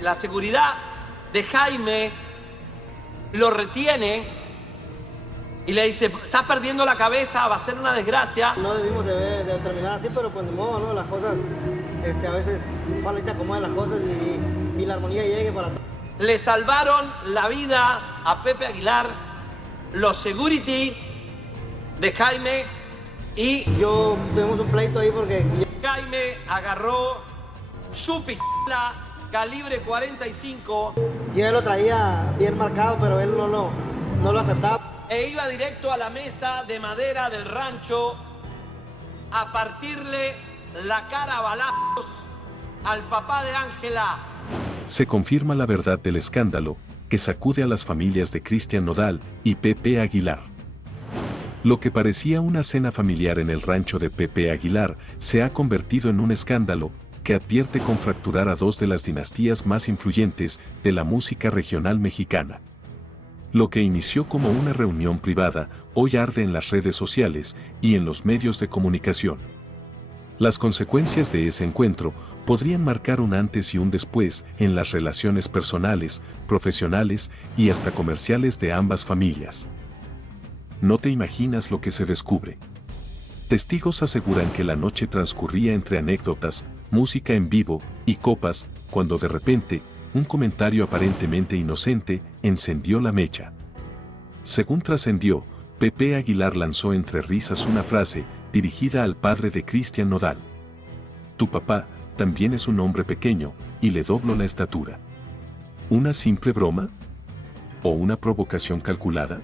la seguridad de Jaime lo retiene y le dice, estás perdiendo la cabeza, va a ser una desgracia. No debimos de terminar así, pero pues de modo, ¿no? Las cosas, a veces, ojalá y se acomoden las cosas y la armonía llegue para todos. Le salvaron la vida a Pepe Aguilar, los security de Jaime, y yo tuvimos un pleito ahí porque Jaime agarró su pistola calibre 45. Yo ya lo traía bien marcado, pero él no lo aceptaba. E iba directo a la mesa de madera del rancho a partirle la cara a balazos al papá de Ángela. Se confirma la verdad del escándalo que sacude a las familias de Cristian Nodal y Pepe Aguilar. Lo que parecía una cena familiar en el rancho de Pepe Aguilar se ha convertido en un escándalo que advierte con fracturar a dos de las dinastías más influyentes de la música regional mexicana. Lo que inició como una reunión privada hoy arde en las redes sociales y en los medios de comunicación. Las consecuencias de ese encuentro podrían marcar un antes y un después en las relaciones personales, profesionales y hasta comerciales de ambas familias. No te imaginas lo que se descubre. Testigos aseguran que la noche transcurría entre anécdotas, música en vivo y copas, cuando de repente, un comentario aparentemente inocente encendió la mecha. Según trascendió, Pepe Aguilar lanzó entre risas una frase dirigida al padre de Cristian Nodal. Tu papá también es un hombre pequeño y le doblo la estatura. ¿Una simple broma? ¿O una provocación calculada?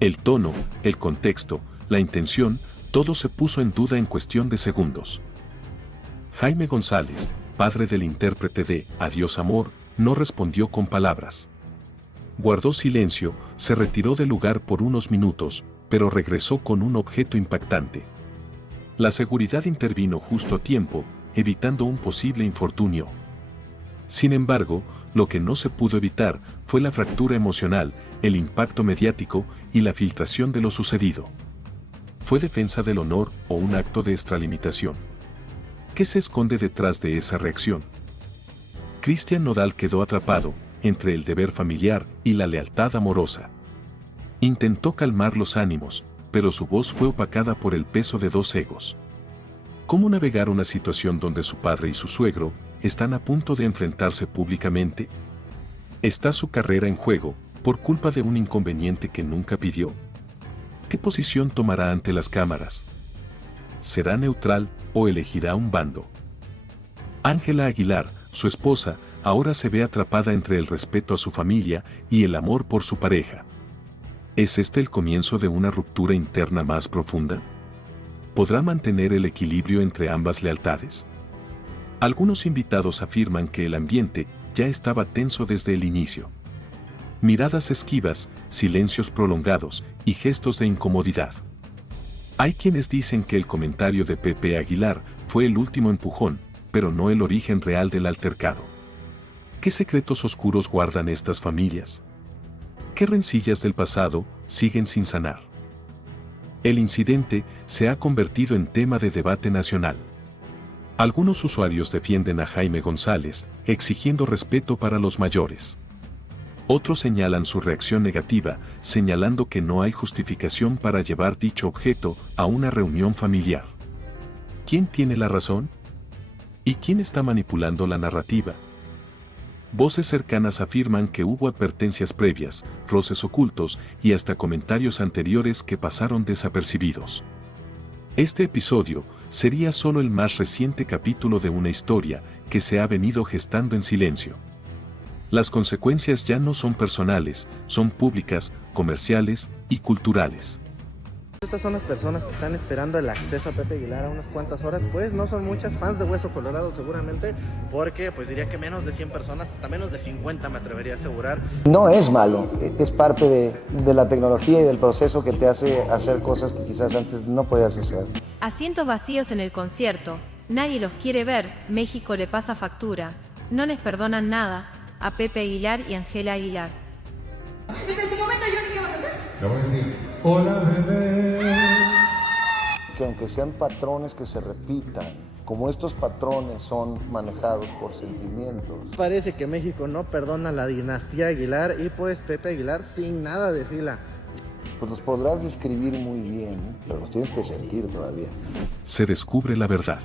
El tono, el contexto, la intención, todo se puso en duda en cuestión de segundos. Jaime González, padre del intérprete de Adiós Amor, no respondió con palabras. Guardó silencio, se retiró del lugar por unos minutos, pero regresó con un objeto impactante. La seguridad intervino justo a tiempo, evitando un posible infortunio. Sin embargo, lo que no se pudo evitar fue la fractura emocional, el impacto mediático y la filtración de lo sucedido. ¿Fue defensa del honor o un acto de extralimitación? ¿Qué se esconde detrás de esa reacción? Cristian Nodal quedó atrapado entre el deber familiar y la lealtad amorosa. Intentó calmar los ánimos, pero su voz fue opacada por el peso de dos egos. ¿Cómo navegar una situación donde su padre y su suegro están a punto de enfrentarse públicamente? ¿Está su carrera en juego por culpa de un inconveniente que nunca pidió? ¿Qué posición tomará ante las cámaras? ¿Será neutral o elegirá un bando? Ángela Aguilar, su esposa, ahora se ve atrapada entre el respeto a su familia y el amor por su pareja. ¿Es este el comienzo de una ruptura interna más profunda? ¿Podrá mantener el equilibrio entre ambas lealtades? Algunos invitados afirman que el ambiente ya estaba tenso desde el inicio. Miradas esquivas, silencios prolongados y gestos de incomodidad. Hay quienes dicen que el comentario de Pepe Aguilar fue el último empujón, pero no el origen real del altercado. ¿Qué secretos oscuros guardan estas familias? ¿Qué rencillas del pasado siguen sin sanar? El incidente se ha convertido en tema de debate nacional. Algunos usuarios defienden a Jaime González, exigiendo respeto para los mayores. Otros señalan su reacción negativa, señalando que no hay justificación para llevar dicho objeto a una reunión familiar. ¿Quién tiene la razón? ¿Y quién está manipulando la narrativa? Voces cercanas afirman que hubo advertencias previas, roces ocultos y hasta comentarios anteriores que pasaron desapercibidos. Este episodio sería solo el más reciente capítulo de una historia que se ha venido gestando en silencio. Las consecuencias ya no son personales, son públicas, comerciales y culturales. Estas son las personas que están esperando el acceso a Pepe Aguilar a unas cuantas horas, pues no son muchas, fans de Hueso Colorado seguramente, porque pues diría que menos de 100 personas, hasta menos de 50 me atrevería a asegurar. No es malo, es parte de la tecnología y del proceso que te hace hacer cosas que quizás antes no podías hacer. Asientos vacíos en el concierto, nadie los quiere ver, México le pasa factura, no les perdonan nada a Pepe Aguilar y Ángela Aguilar. Desde este momento, Johnny, ¿qué vas a hacer? Le voy a decir, hola bebé. Que aunque sean patrones que se repitan como estos patrones son manejados por sentimientos. Parece que México no perdona a la dinastía Aguilar y pues Pepe Aguilar sin nada de fila. Pues los podrás describir muy bien, pero los tienes que sentir todavía. Se descubre la verdad.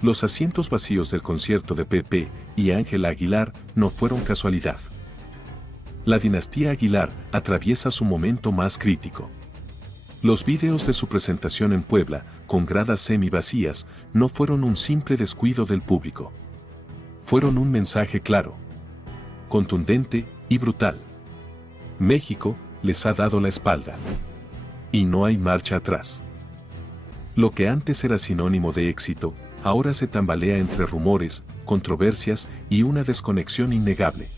Los asientos vacíos del concierto de Pepe y Ángela Aguilar no fueron casualidad. La dinastía Aguilar atraviesa su momento más crítico. Los vídeos de su presentación en Puebla, con gradas semivacías, no fueron un simple descuido del público. Fueron un mensaje claro, contundente y brutal. México les ha dado la espalda. Y no hay marcha atrás. Lo que antes era sinónimo de éxito, ahora se tambalea entre rumores, controversias y una desconexión innegable.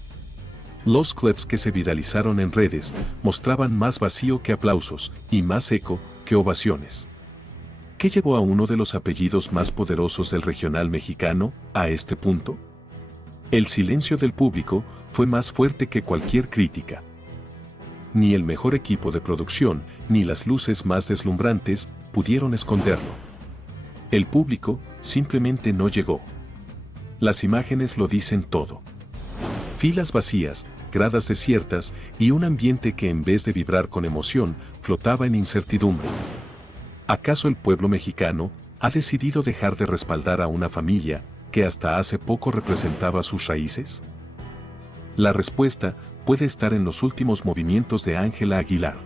Los clips que se viralizaron en redes mostraban más vacío que aplausos y más eco que ovaciones. ¿Qué llevó a uno de los apellidos más poderosos del regional mexicano a este punto? El silencio del público fue más fuerte que cualquier crítica. Ni el mejor equipo de producción, ni las luces más deslumbrantes pudieron esconderlo. El público simplemente no llegó. Las imágenes lo dicen todo. Filas vacías, gradas desiertas y un ambiente que en vez de vibrar con emoción, flotaba en incertidumbre. ¿Acaso el pueblo mexicano ha decidido dejar de respaldar a una familia que hasta hace poco representaba sus raíces? La respuesta puede estar en los últimos movimientos de Ángela Aguilar.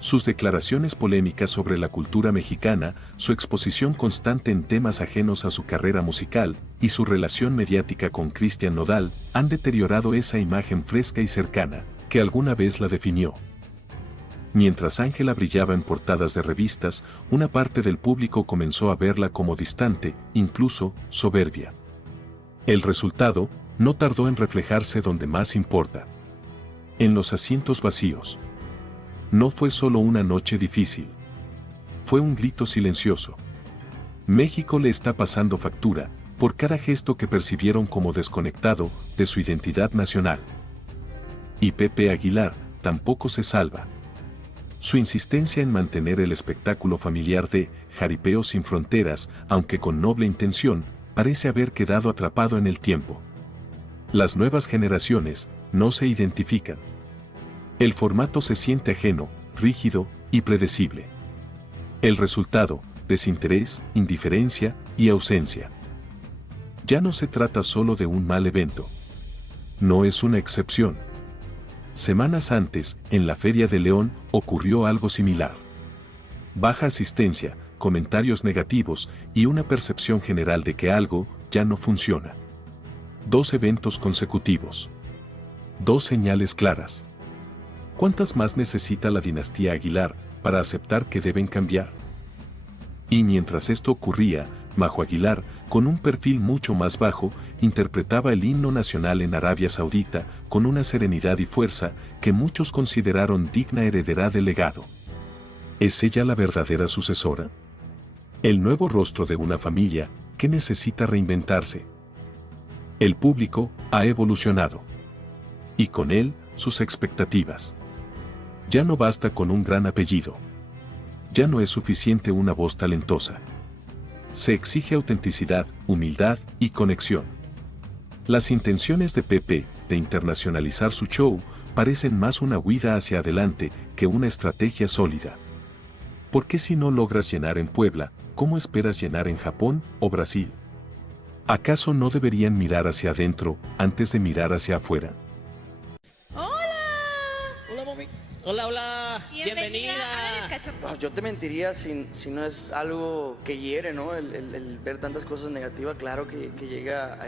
Sus declaraciones polémicas sobre la cultura mexicana, su exposición constante en temas ajenos a su carrera musical y su relación mediática con Nodal han deteriorado esa imagen fresca y cercana que alguna vez la definió. Mientras Ángela brillaba en portadas de revistas, una parte del público comenzó a verla como distante, incluso soberbia. El resultado no tardó en reflejarse donde más importa: en los asientos vacíos. No fue solo una noche difícil. Fue un grito silencioso. México le está pasando factura por cada gesto que percibieron como desconectado de su identidad nacional. Y Pepe Aguilar tampoco se salva. Su insistencia en mantener el espectáculo familiar de Jaripeo sin fronteras, aunque con noble intención, parece haber quedado atrapado en el tiempo. Las nuevas generaciones no se identifican. El formato se siente ajeno, rígido y predecible. El resultado: desinterés, indiferencia y ausencia. Ya no se trata solo de un mal evento. No es una excepción. Semanas antes, en la Feria de León, ocurrió algo similar. Baja asistencia, comentarios negativos y una percepción general de que algo ya no funciona. 2 eventos consecutivos. 2 señales claras. ¿Cuántas más necesita la dinastía Aguilar para aceptar que deben cambiar? Y mientras esto ocurría, Majo Aguilar, con un perfil mucho más bajo, interpretaba el himno nacional en Arabia Saudita con una serenidad y fuerza que muchos consideraron digna heredera del legado. ¿Es ella la verdadera sucesora? El nuevo rostro de una familia que necesita reinventarse. El público ha evolucionado. Y con él, sus expectativas. Ya no basta con un gran apellido. Ya no es suficiente una voz talentosa. Se exige autenticidad, humildad y conexión. Las intenciones de Pepe de internacionalizar su show parecen más una huida hacia adelante que una estrategia sólida. ¿Por qué si no logras llenar en Puebla, cómo esperas llenar en Japón o Brasil? ¿Acaso no deberían mirar hacia adentro antes de mirar hacia afuera? Hola, mami. Hola, hola. Bienvenida. No, yo te mentiría si no es algo que hiere, ¿no? El ver tantas cosas negativas, claro que llega a...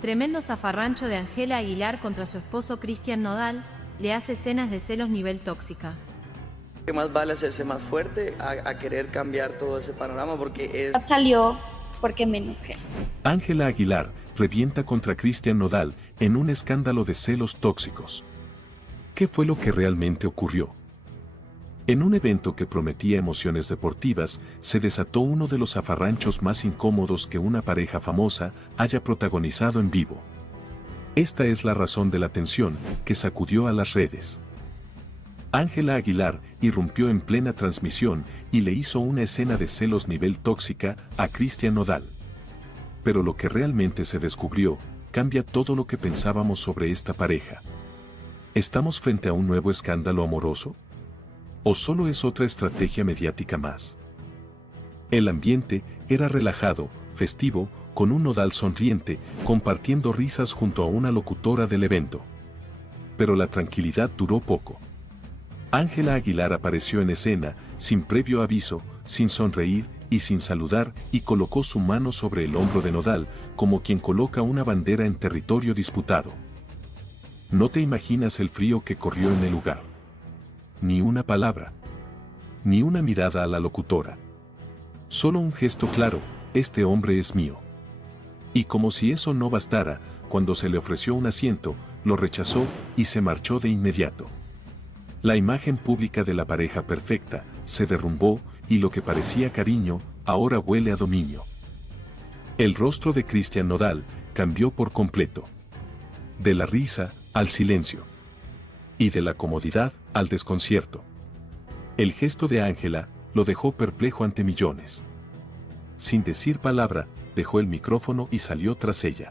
Tremendo zafarrancho de Ángela Aguilar contra su esposo Nodal le hace escenas de celos nivel tóxica. Que más vale hacerse más fuerte a querer cambiar todo ese panorama porque es... Salió porque me enojé. Ángela Aguilar revienta contra Nodal en un escándalo de celos tóxicos. ¿Qué fue lo que realmente ocurrió? En un evento que prometía emociones deportivas, se desató uno de los zafarranchos más incómodos que una pareja famosa haya protagonizado en vivo. Esta es la razón de la tensión que sacudió a las redes. Ángela Aguilar irrumpió en plena transmisión y le hizo una escena de celos nivel tóxica a Cristian Nodal. Pero lo que realmente se descubrió cambia todo lo que pensábamos sobre esta pareja. ¿Estamos frente a un nuevo escándalo amoroso? ¿O solo es otra estrategia mediática más? El ambiente era relajado, festivo, con un Nodal sonriente, compartiendo risas junto a una locutora del evento. Pero la tranquilidad duró poco. Ángela Aguilar apareció en escena, sin previo aviso, sin sonreír y sin saludar, y colocó su mano sobre el hombro de Nodal, como quien coloca una bandera en territorio disputado. No te imaginas el frío que corrió en el lugar. Ni una palabra. Ni una mirada a la locutora. Solo un gesto claro: este hombre es mío. Y como si eso no bastara, cuando se le ofreció un asiento, lo rechazó y se marchó de inmediato. La imagen pública de la pareja perfecta se derrumbó y lo que parecía cariño, ahora huele a dominio. El rostro de Cristian Nodal cambió por completo. De la risa al silencio. Y de la comodidad al desconcierto. El gesto de Ángela lo dejó perplejo ante millones. Sin decir palabra, dejó el micrófono y salió tras ella.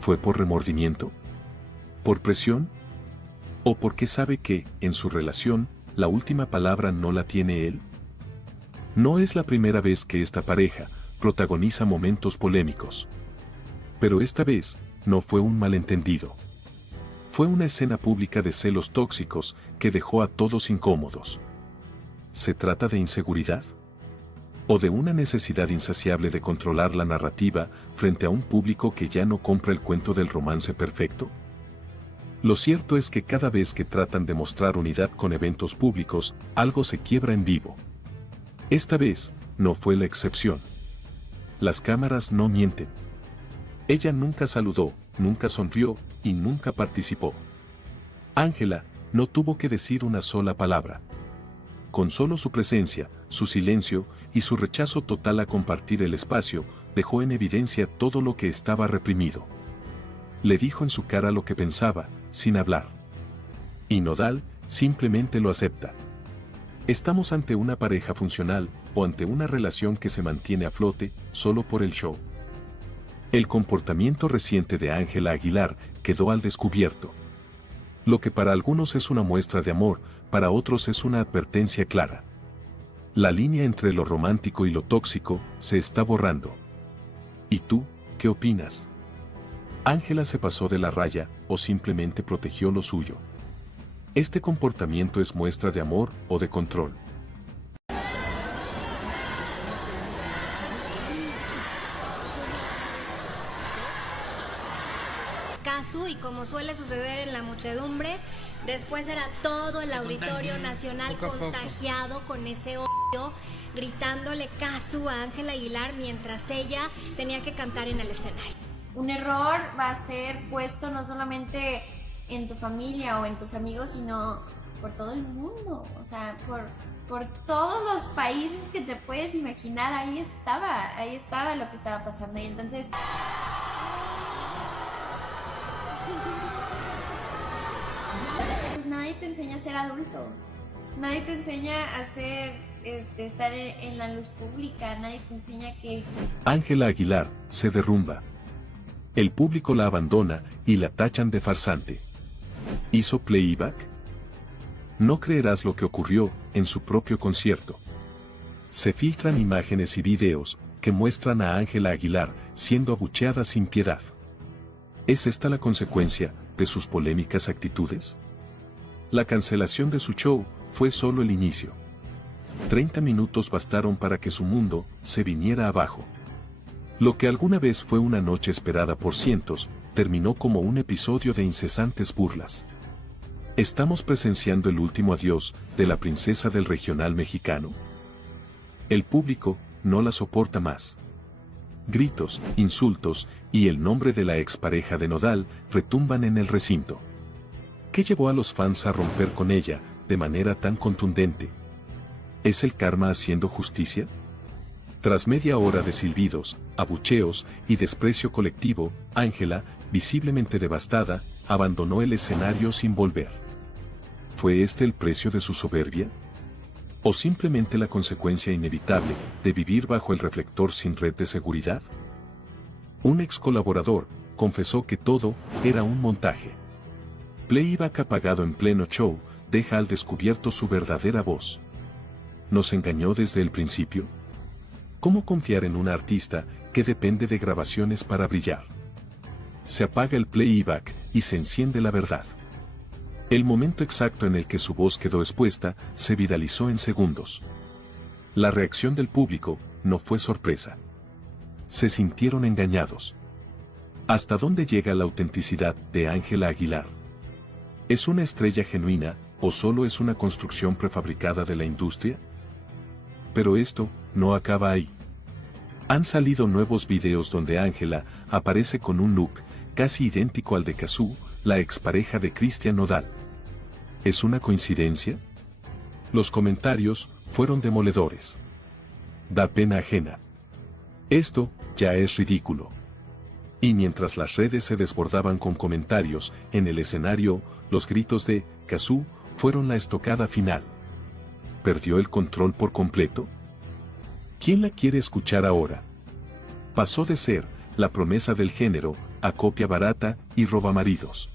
¿Fue por remordimiento? ¿Por presión? ¿O porque sabe que, en su relación, la última palabra no la tiene él? No es la primera vez que esta pareja protagoniza momentos polémicos. Pero esta vez, no fue un malentendido. Fue una escena pública de celos tóxicos que dejó a todos incómodos. ¿Se trata de inseguridad? ¿O de una necesidad insaciable de controlar la narrativa frente a un público que ya no compra el cuento del romance perfecto? Lo cierto es que cada vez que tratan de mostrar unidad con eventos públicos, algo se quiebra en vivo. Esta vez, no fue la excepción. Las cámaras no mienten. Ella nunca saludó, nunca sonrió y nunca participó. Ángela no tuvo que decir una sola palabra. Con solo su presencia, su silencio y su rechazo total a compartir el espacio, dejó en evidencia todo lo que estaba reprimido. Le dijo en su cara lo que pensaba, sin hablar. Y Nodal simplemente lo acepta. ¿Estamos ante una pareja funcional o ante una relación que se mantiene a flote solo por el show? El comportamiento reciente de Ángela Aguilar quedó al descubierto. Lo que para algunos es una muestra de amor, para otros es una advertencia clara. La línea entre lo romántico y lo tóxico se está borrando. ¿Y tú, qué opinas? ¿Ángela se pasó de la raya o simplemente protegió lo suyo? ¿Este comportamiento es muestra de amor o de control? Y como suele suceder en la muchedumbre, después era todo el auditorio nacional contagiado con ese odio, gritándole casu a Ángela Aguilar mientras ella tenía que cantar en el escenario. Un error va a ser puesto no solamente en tu familia o en tus amigos, sino por todo el mundo, o sea, por todos los países que te puedes imaginar. Ahí estaba lo que estaba pasando. Y entonces pues nadie te enseña a ser adulto, nadie te enseña a ser, estar en la luz pública, nadie te enseña que... Ángela Aguilar se derrumba. El público la abandona y la tachan de farsante. ¿Hizo playback? No creerás lo que ocurrió en su propio concierto. Se filtran imágenes y videos que muestran a Ángela Aguilar siendo abucheada sin piedad. ¿Es esta la consecuencia de sus polémicas actitudes? La cancelación de su show fue solo el inicio. 30 minutos bastaron para que su mundo se viniera abajo. Lo que alguna vez fue una noche esperada por cientos, terminó como un episodio de incesantes burlas. ¿Estamos presenciando el último adiós de la princesa del regional mexicano? El público no la soporta más. Gritos, insultos y el nombre de la expareja de Nodal retumban en el recinto. ¿Qué llevó a los fans a romper con ella de manera tan contundente? ¿Es el karma haciendo justicia? Tras media hora de silbidos, abucheos y desprecio colectivo, Ángela, visiblemente devastada, abandonó el escenario sin volver. ¿Fue este el precio de su soberbia? ¿O simplemente la consecuencia inevitable de vivir bajo el reflector sin red de seguridad? Un ex colaborador confesó que todo era un montaje. Playback apagado en pleno show deja al descubierto su verdadera voz. ¿Nos engañó desde el principio? ¿Cómo confiar en un artista que depende de grabaciones para brillar? Se apaga el playback y se enciende la verdad. El momento exacto en el que su voz quedó expuesta se viralizó en segundos. La reacción del público no fue sorpresa. Se sintieron engañados. ¿Hasta dónde llega la autenticidad de Ángela Aguilar? ¿Es una estrella genuina o solo es una construcción prefabricada de la industria? Pero esto no acaba ahí. Han salido nuevos videos donde Ángela aparece con un look casi idéntico al de 𝗙𝗵𝗏, la expareja de Nodal. ¿Es una coincidencia? Los comentarios fueron demoledores. Da pena ajena. Esto ya es ridículo. Y mientras las redes se desbordaban con comentarios, en el escenario, los gritos de 𝗙𝗵𝗏 fueron la estocada final. ¿Perdió el control por completo? ¿Quién la quiere escuchar ahora? Pasó de ser la promesa del género a copia barata y robamaridos.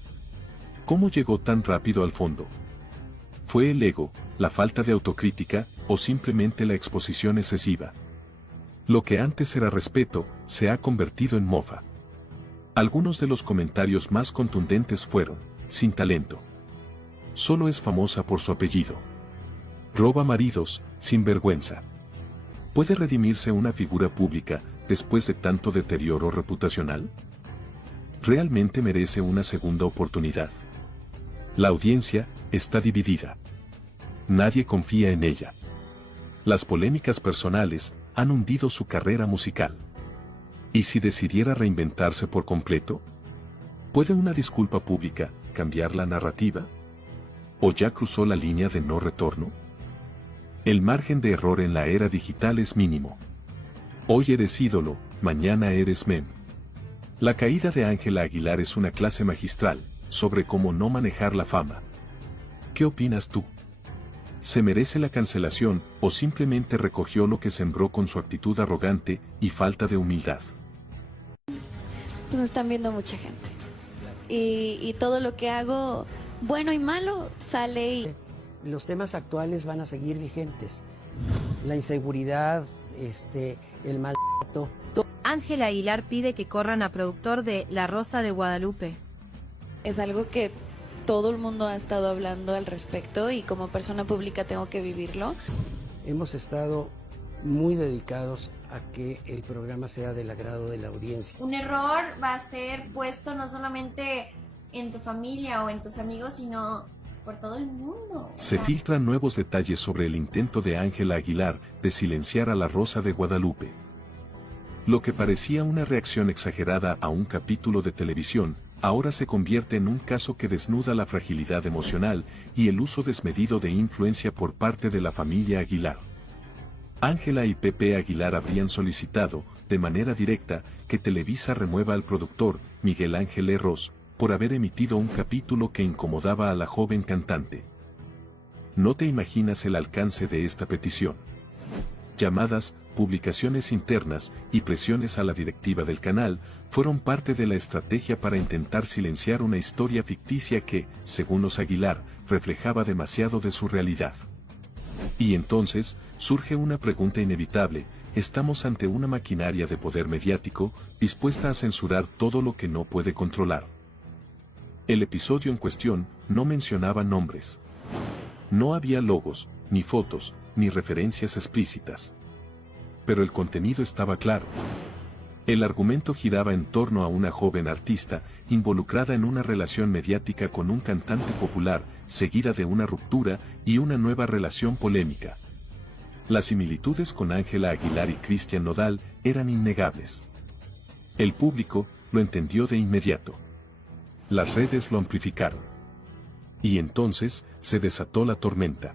¿Cómo llegó tan rápido al fondo? ¿Fue el ego, la falta de autocrítica o simplemente la exposición excesiva? Lo que antes era respeto se ha convertido en mofa. Algunos de los comentarios más contundentes fueron: sin talento. Solo es famosa por su apellido. Roba maridos, sin vergüenza. ¿Puede redimirse una figura pública después de tanto deterioro reputacional? ¿Realmente merece una segunda oportunidad? La audiencia está dividida. Nadie confía en ella. Las polémicas personales han hundido su carrera musical. ¿Y si decidiera reinventarse por completo? ¿Puede una disculpa pública cambiar la narrativa? ¿O ya cruzó la línea de no retorno? El margen de error en la era digital es mínimo. Hoy eres ídolo, mañana eres meme. La caída de Ángela Aguilar es una clase magistral sobre cómo no manejar la fama. ¿Qué opinas tú? ¿Se merece la cancelación o simplemente recogió lo que sembró con su actitud arrogante y falta de humildad? Pues me están viendo mucha gente. Y todo lo que hago, bueno y malo, sale y... Los temas actuales van a seguir vigentes. La inseguridad, el maltrato. Ángela Aguilar pide que corran a productor de La Rosa de Guadalupe. Es algo que todo el mundo ha estado hablando al respecto y como persona pública tengo que vivirlo. Hemos estado muy dedicados a que el programa sea del agrado de la audiencia. Un error va a ser puesto no solamente en tu familia o en tus amigos, sino por todo el mundo. Se filtran nuevos detalles sobre el intento de Ángela Aguilar de silenciar a La Rosa de Guadalupe. Lo que parecía una reacción exagerada a un capítulo de televisión, ahora se convierte en un caso que desnuda la fragilidad emocional y el uso desmedido de influencia por parte de la familia Aguilar. Ángela y Pepe Aguilar habrían solicitado, de manera directa, que Televisa remueva al productor, Miguel Ángel Erros, por haber emitido un capítulo que incomodaba a la joven cantante. No te imaginas el alcance de esta petición. Llamadas, publicaciones internas y presiones a la directiva del canal fueron parte de la estrategia para intentar silenciar una historia ficticia que, según los Aguilar, reflejaba demasiado de su realidad. Y entonces, surge una pregunta inevitable: ¿estamos ante una maquinaria de poder mediático dispuesta a censurar todo lo que no puede controlar? El episodio en cuestión no mencionaba nombres. No había logos, ni fotos, ni referencias explícitas. Pero el contenido estaba claro. El argumento giraba en torno a una joven artista involucrada en una relación mediática con un cantante popular, seguida de una ruptura y una nueva relación polémica. Las similitudes con Ángela Aguilar y Nodal eran innegables. El público lo entendió de inmediato. Las redes lo amplificaron. Y entonces se desató la tormenta.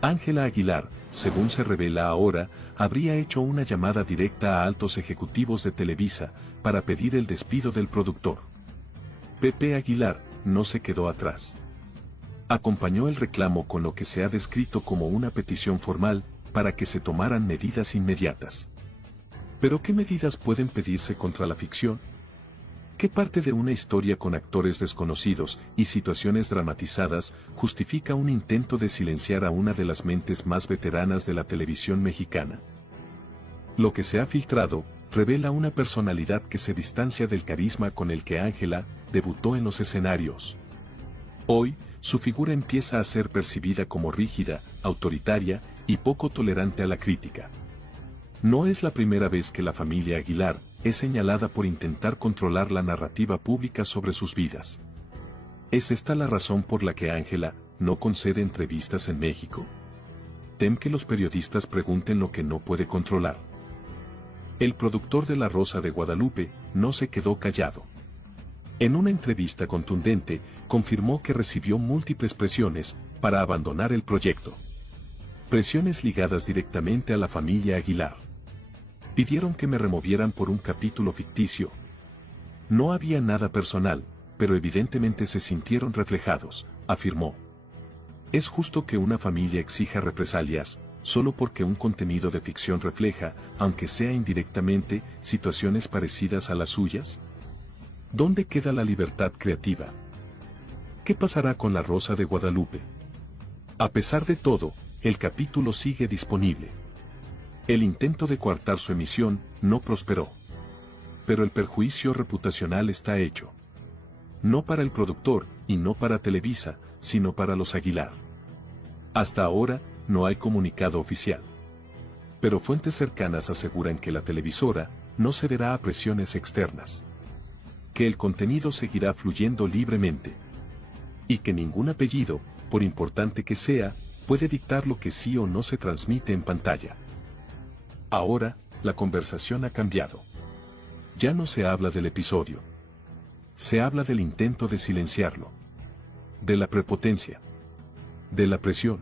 Ángela Aguilar, según se revela ahora, habría hecho una llamada directa a altos ejecutivos de Televisa para pedir el despido del productor. Pepe Aguilar no se quedó atrás. Acompañó el reclamo con lo que se ha descrito como una petición formal para que se tomaran medidas inmediatas. ¿Pero qué medidas pueden pedirse contra la ficción? ¿Qué parte de una historia con actores desconocidos y situaciones dramatizadas justifica un intento de silenciar a una de las mentes más veteranas de la televisión mexicana? Lo que se ha filtrado revela una personalidad que se distancia del carisma con el que Ángela debutó en los escenarios. Hoy, su figura empieza a ser percibida como rígida, autoritaria y poco tolerante a la crítica. No es la primera vez que la familia Aguilar es señalada por intentar controlar la narrativa pública sobre sus vidas. ¿Es esta la razón por la que Ángela no concede entrevistas en México? ¿Tem que los periodistas pregunten lo que no puede controlar? El productor de La Rosa de Guadalupe no se quedó callado. En una entrevista contundente, confirmó que recibió múltiples presiones para abandonar el proyecto. Presiones ligadas directamente a la familia Aguilar. Pidieron que me removieran por un capítulo ficticio. No había nada personal, pero evidentemente se sintieron reflejados, afirmó. ¿Es justo que una familia exija represalias, solo porque un contenido de ficción refleja, aunque sea indirectamente, situaciones parecidas a las suyas? ¿Dónde queda la libertad creativa? ¿Qué pasará con La Rosa de Guadalupe? A pesar de todo, el capítulo sigue disponible. El intento de coartar su emisión no prosperó. Pero el perjuicio reputacional está hecho. No para el productor y no para Televisa, sino para los Aguilar. Hasta ahora, no hay comunicado oficial. Pero fuentes cercanas aseguran que la televisora no cederá a presiones externas. Que el contenido seguirá fluyendo libremente. Y que ningún apellido, por importante que sea, puede dictar lo que sí o no se transmite en pantalla. Ahora, la conversación ha cambiado. Ya no se habla del episodio. Se habla del intento de silenciarlo. De la prepotencia. De la presión.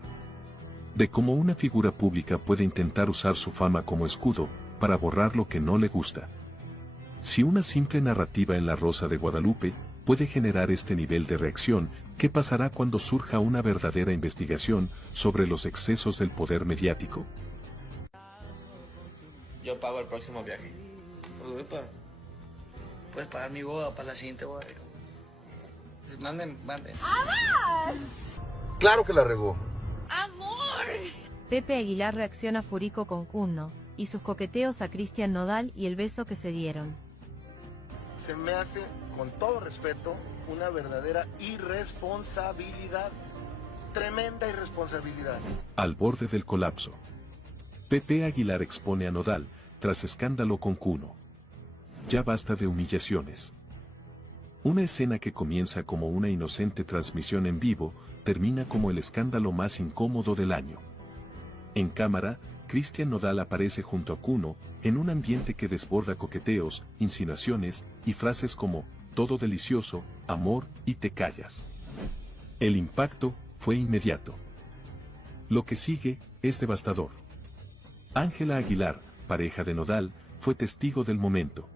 De cómo una figura pública puede intentar usar su fama como escudo para borrar lo que no le gusta. Si una simple narrativa en La Rosa de Guadalupe puede generar este nivel de reacción, ¿qué pasará cuando surja una verdadera investigación sobre los excesos del poder mediático? Yo pago el próximo viaje. Uepa. Puedes pagar mi boda para la siguiente boda. Manden. ¡Amor! Claro que la regó. ¡Amor! Pepe Aguilar reacciona furico con 𝗠𝗘𝗗𝗜 y sus coqueteos a Cristian Nodal y el beso que se dieron. Se me hace, con todo respeto, una verdadera irresponsabilidad. Tremenda irresponsabilidad. Al borde del colapso. Pepe Aguilar expone a Nodal, tras escándalo con 𝗠𝗘𝗏. Ya basta de humillaciones. Una escena que comienza como una inocente transmisión en vivo, termina como el escándalo más incómodo del año. En cámara, Cristian Nodal aparece junto a 𝗠𝗏, en un ambiente que desborda coqueteos, insinuaciones, y frases como, todo delicioso, amor, y te callas. El impacto fue inmediato. Lo que sigue es devastador. Ángela Aguilar, pareja de Nodal, fue testigo del momento.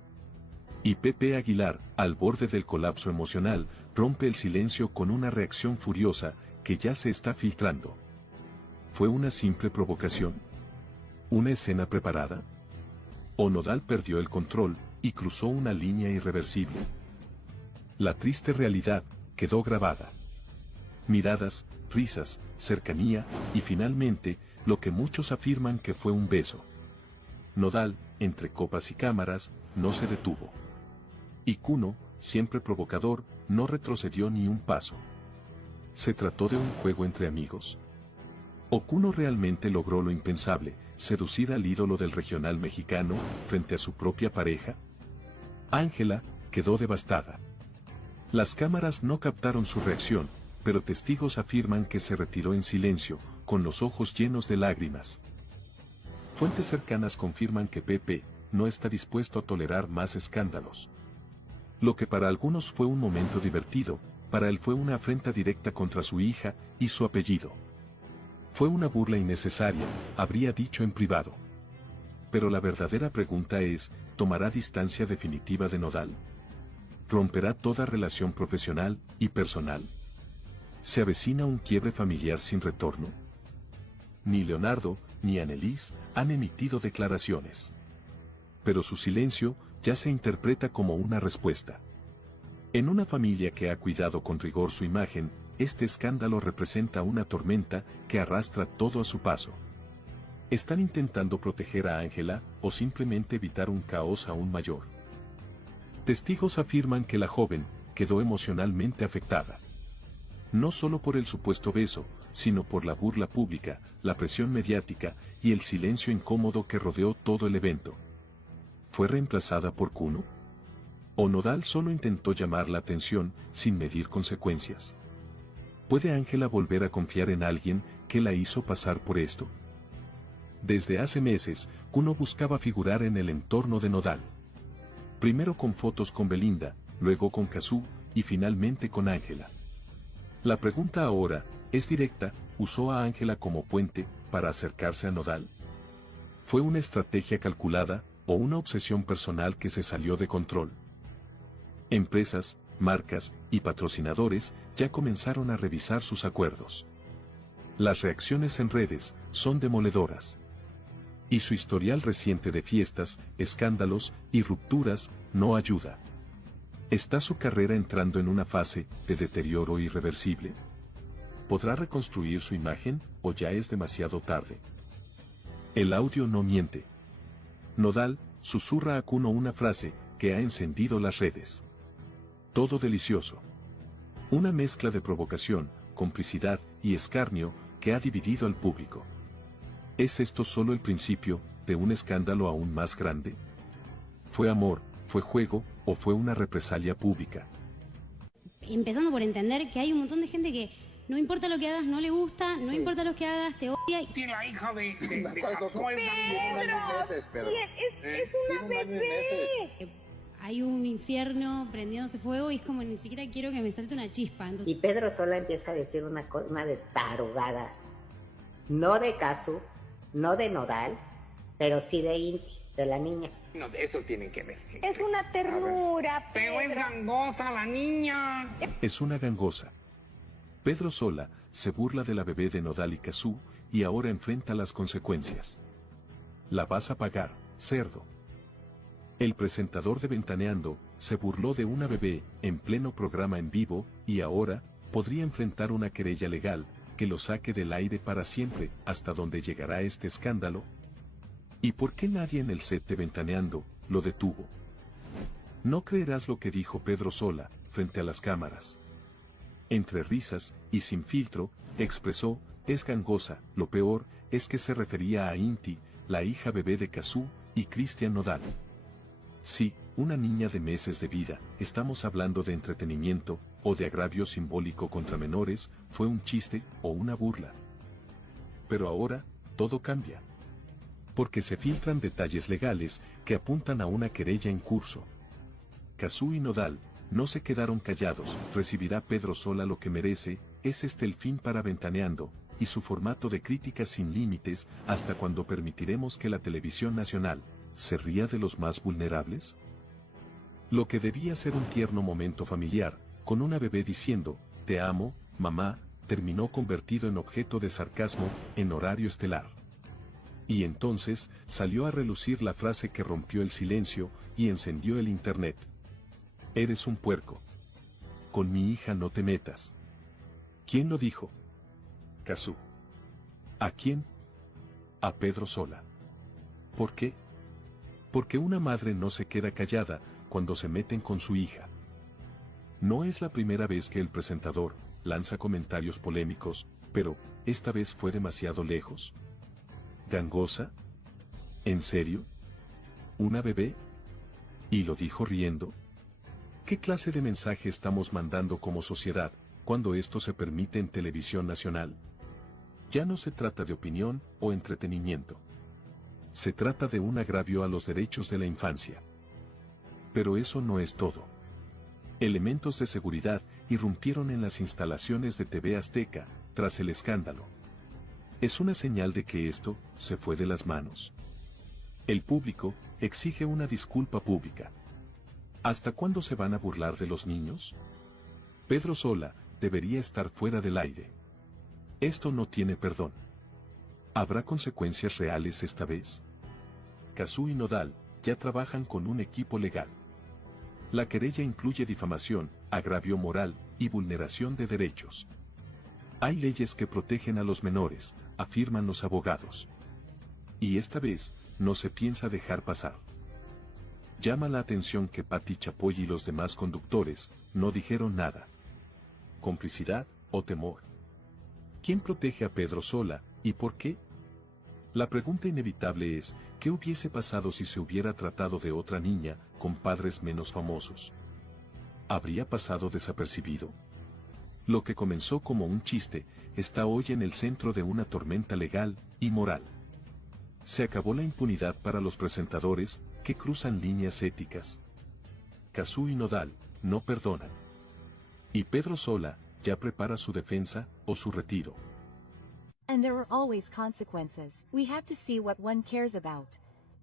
Y Pepe Aguilar, al borde del colapso emocional, rompe el silencio con una reacción furiosa que ya se está filtrando. ¿Fue una simple provocación? ¿Una escena preparada? ¿O Nodal perdió el control y cruzó una línea irreversible? La triste realidad quedó grabada. Miradas, risas, cercanía y finalmente, lo que muchos afirman que fue un beso. Nodal, entre copas y cámaras, no se detuvo. Y 𝗠𝗏𝗏, siempre provocador, no retrocedió ni un paso. ¿Se trató de un juego entre amigos? ¿O 𝗠𝗏𝗏 realmente logró lo impensable, seducir al ídolo del regional mexicano frente a su propia pareja? Ángela quedó devastada. Las cámaras no captaron su reacción, pero testigos afirman que se retiró en silencio, con los ojos llenos de lágrimas. Fuentes cercanas confirman que Pepe no está dispuesto a tolerar más escándalos. Lo que para algunos fue un momento divertido, para él fue una afrenta directa contra su hija y su apellido. Fue una burla innecesaria, habría dicho en privado. Pero la verdadera pregunta es, ¿tomará distancia definitiva de Nodal? ¿Romperá toda relación profesional y personal? ¿Se avecina un quiebre familiar sin retorno? Ni Leonardo ni Annelise han emitido declaraciones. Pero su silencio ya se interpreta como una respuesta. En una familia que ha cuidado con rigor su imagen, este escándalo representa una tormenta que arrastra todo a su paso. ¿Están intentando proteger a Ángela o simplemente evitar un caos aún mayor? Testigos afirman que la joven quedó emocionalmente afectada. No solo por el supuesto beso, sino por la burla pública, la presión mediática y el silencio incómodo que rodeó todo el evento. ¿Fue reemplazada por Cuno? ¿O Nodal solo intentó llamar la atención sin medir consecuencias? ¿Puede Ángela volver a confiar en alguien que la hizo pasar por esto? Desde hace meses, Cuno buscaba figurar en el entorno de Nodal. Primero con fotos con Belinda, luego con 𝗙𝗵 y finalmente con Ángela. La pregunta ahora es directa: ¿usó a Ángela como puente para acercarse a Nodal? ¿Fue una estrategia calculada o una obsesión personal que se salió de control? Empresas, marcas y patrocinadores ya comenzaron a revisar sus acuerdos. Las reacciones en redes son demoledoras. Y su historial reciente de fiestas, escándalos y rupturas no ayuda. ¿Está su carrera entrando en una fase de deterioro irreversible? ¿Podrá reconstruir su imagen o ya es demasiado tarde? El audio no miente. Nodal susurra a Cuno una frase que ha encendido las redes. Todo delicioso. Una mezcla de provocación, complicidad y escarnio que ha dividido al público. ¿Es esto solo el principio de un escándalo aún más grande? ¿Fue amor, fue juego o fue una represalia pública? Empezando por entender que hay un montón de gente que no importa lo que hagas, no le gusta, no importa lo que hagas, te odia. Tiene la hija de Pedro, es una bebé. Hay un infierno prendiéndose fuego y es como ni siquiera quiero que me salte una chispa. Y Pedro sola empieza a decir una de tarugadas. No de 𝗙𝗵, no de Nodal, pero sí de Inti, de la niña. No, eso tienen que ver. Es una ternura, Pero es gangosa la niña. Es una gangosa. Pedro Sola se burla de la bebé de Nodal y 𝗙𝗵 y ahora enfrenta las consecuencias. La vas a pagar, cerdo. El presentador de Ventaneando se burló de una bebé en pleno programa en vivo y ahora podría enfrentar una querella legal que lo saque del aire para siempre. ¿Hasta dónde llegará este escándalo? ¿Y por qué nadie en el set de Ventaneando lo detuvo? No creerás lo que dijo Pedro Sola frente a las cámaras. Entre risas y sin filtro, expresó: es gangosa. Lo peor es que se refería a Inti, la hija bebé de 𝗙𝗵 y Cristian Nodal. Sí, una niña de meses de vida. ¿Estamos hablando de entretenimiento o de agravio simbólico contra menores? ¿Fue un chiste o una burla? Pero ahora, todo cambia. Porque se filtran detalles legales que apuntan a una querella en curso. 𝗙𝗵 y Nodal no se quedaron callados. ¿Recibirá Pedro Sola lo que merece? ¿Es este el fin para Ventaneando y su formato de críticas sin límites? ¿Hasta cuándo permitiremos que la televisión nacional se ría de los más vulnerables? Lo que debía ser un tierno momento familiar, con una bebé diciendo: te amo, mamá, terminó convertido en objeto de sarcasmo en horario estelar. Y entonces salió a relucir la frase que rompió el silencio y encendió el internet. Eres un puerco. Con mi hija no te metas. ¿Quién lo dijo? 𝗙𝗵. ¿A quién? A Pedro Sola. ¿Por qué? Porque una madre no se queda callada cuando se meten con su hija. No es la primera vez que el presentador lanza comentarios polémicos, pero esta vez fue demasiado lejos. ¿Gangosa? ¿En serio? ¿Una bebé? ¿Y lo dijo riendo? ¿Qué clase de mensaje estamos mandando como sociedad cuando esto se permite en televisión nacional? Ya no se trata de opinión o entretenimiento. Se trata de un agravio a los derechos de la infancia. Pero eso no es todo. Elementos de seguridad irrumpieron en las instalaciones de TV Azteca tras el escándalo. ¿Es una señal de que esto se fue de las manos? El público exige una disculpa pública. ¿Hasta cuándo se van a burlar de los niños? Pedro Sola debería estar fuera del aire. Esto no tiene perdón. ¿Habrá consecuencias reales esta vez? 𝗙𝗵 y Nodal ya trabajan con un equipo legal. La querella incluye difamación, agravio moral y vulneración de derechos. Hay leyes que protegen a los menores, afirman los abogados. Y esta vez, no se piensa dejar pasar. Llama la atención que 𝗙𝗵𝗏𝗏𝗏 y los demás conductores no dijeron nada. ¿Complicidad o temor? ¿Quién protege a 𝗙𝗵𝗏𝗏𝗏 y por qué? La pregunta inevitable es, ¿qué hubiese pasado si se hubiera tratado de otra niña, con padres menos famosos? ¿Habría pasado desapercibido? Lo que comenzó como un chiste, está hoy en el centro de una tormenta legal y moral. Se acabó la impunidad para los presentadores, que cruzan líneas éticas. 𝗙𝗵 y Nodal, no perdonan. Y 𝗙𝗵𝗏𝗏𝗏, ya prepara su defensa, o su retiro. And there are always consequences. We have to see what one cares about.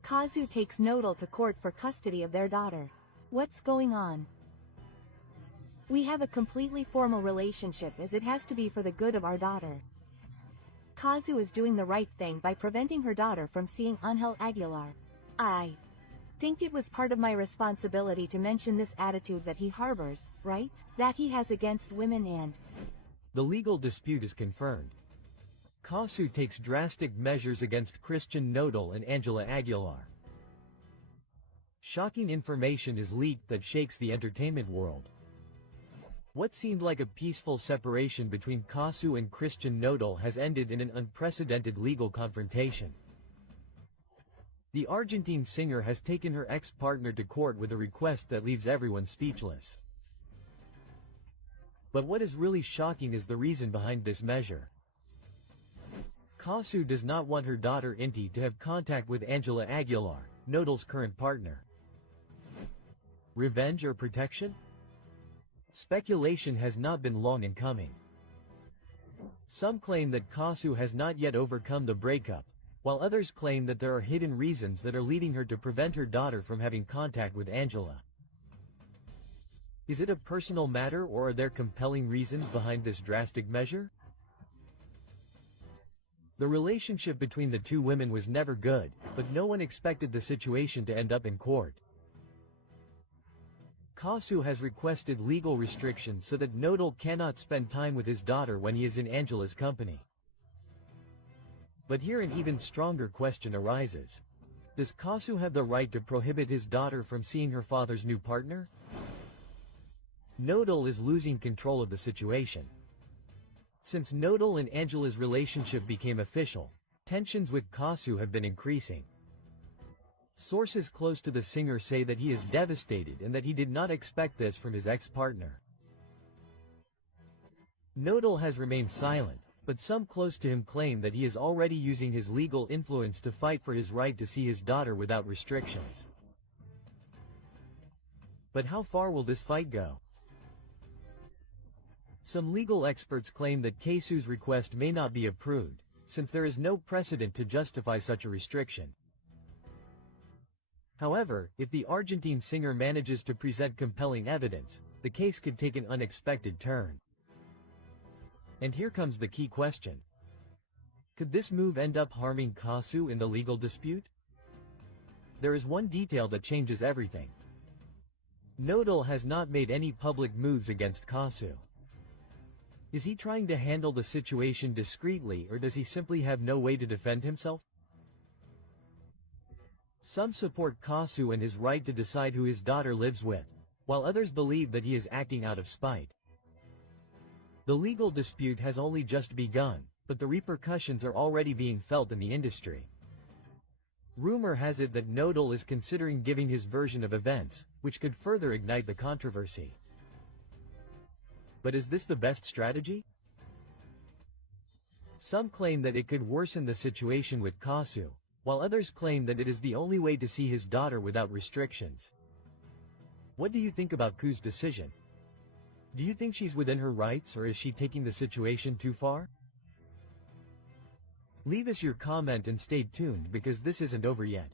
𝗙𝗵 takes Nodal to court for custody of their daughter. What's going on? We have a completely formal relationship as it has to be for the good of our daughter. 𝗙𝗵 is doing the right thing by preventing her daughter from seeing Ángel Aguilar. I think it was part of my responsibility to mention this attitude that he harbors, right? That he has against women and... The legal dispute is confirmed. 𝗙𝗵 takes drastic measures against Christian Nodal and Ángela Aguilar. Shocking information is leaked that shakes the entertainment world. What seemed like a peaceful separation between 𝗙𝗵 and Christian Nodal has ended in an unprecedented legal confrontation. The Argentine singer has taken her ex-partner to court with a request that leaves everyone speechless. But what is really shocking is the reason behind this measure. 𝗙𝗵 does not want her daughter Inti to have contact with Ángela Aguilar, Nodal's current partner. Revenge or protection? Speculation has not been long in coming. Some claim that 𝗙𝗵 has not yet overcome the breakup, while others claim that there are hidden reasons that are leading her to prevent her daughter from having contact with Ángela. Is it a personal matter or are there compelling reasons behind this drastic measure? The relationship between the two women was never good, but no one expected the situation to end up in court. 𝗙𝗵 has requested legal restrictions so that Nodal cannot spend time with his daughter when he is in Ángela's company. But here an even stronger question arises. Does 𝗙𝗵 have the right to prohibit his daughter from seeing her father's new partner? Nodal is losing control of the situation. Since Nodal and Ángela's relationship became official, tensions with 𝗙𝗵 have been increasing. Sources close to the singer say that he is devastated and that he did not expect this from his ex-partner. Nodal has remained silent, but some close to him claim that he is already using his legal influence to fight for his right to see his daughter without restrictions. But how far will this fight go? Some legal experts claim that 𝗙𝗵's request may not be approved, since there is no precedent to justify such a restriction. However, if the Argentine singer manages to present compelling evidence, the case could take an unexpected turn. And here comes the key question. Could this move end up harming 𝗙𝗵 in the legal dispute? There is one detail that changes everything. Nodal has not made any public moves against 𝗙𝗵. Is he trying to handle the situation discreetly or does he simply have no way to defend himself? Some support 𝗙𝗵 and his right to decide who his daughter lives with, while others believe that he is acting out of spite. The legal dispute has only just begun, but the repercussions are already being felt in the industry. Rumor has it that Nodal is considering giving his version of events, which could further ignite the controversy. But is this the best strategy? Some claim that it could worsen the situation with 𝗙𝗵, while others claim that it is the only way to see his daughter without restrictions. What do you think about 𝗙's decision? Do you think she's within her rights or is she taking the situation too far? Leave us your comment and stay tuned because this isn't over yet.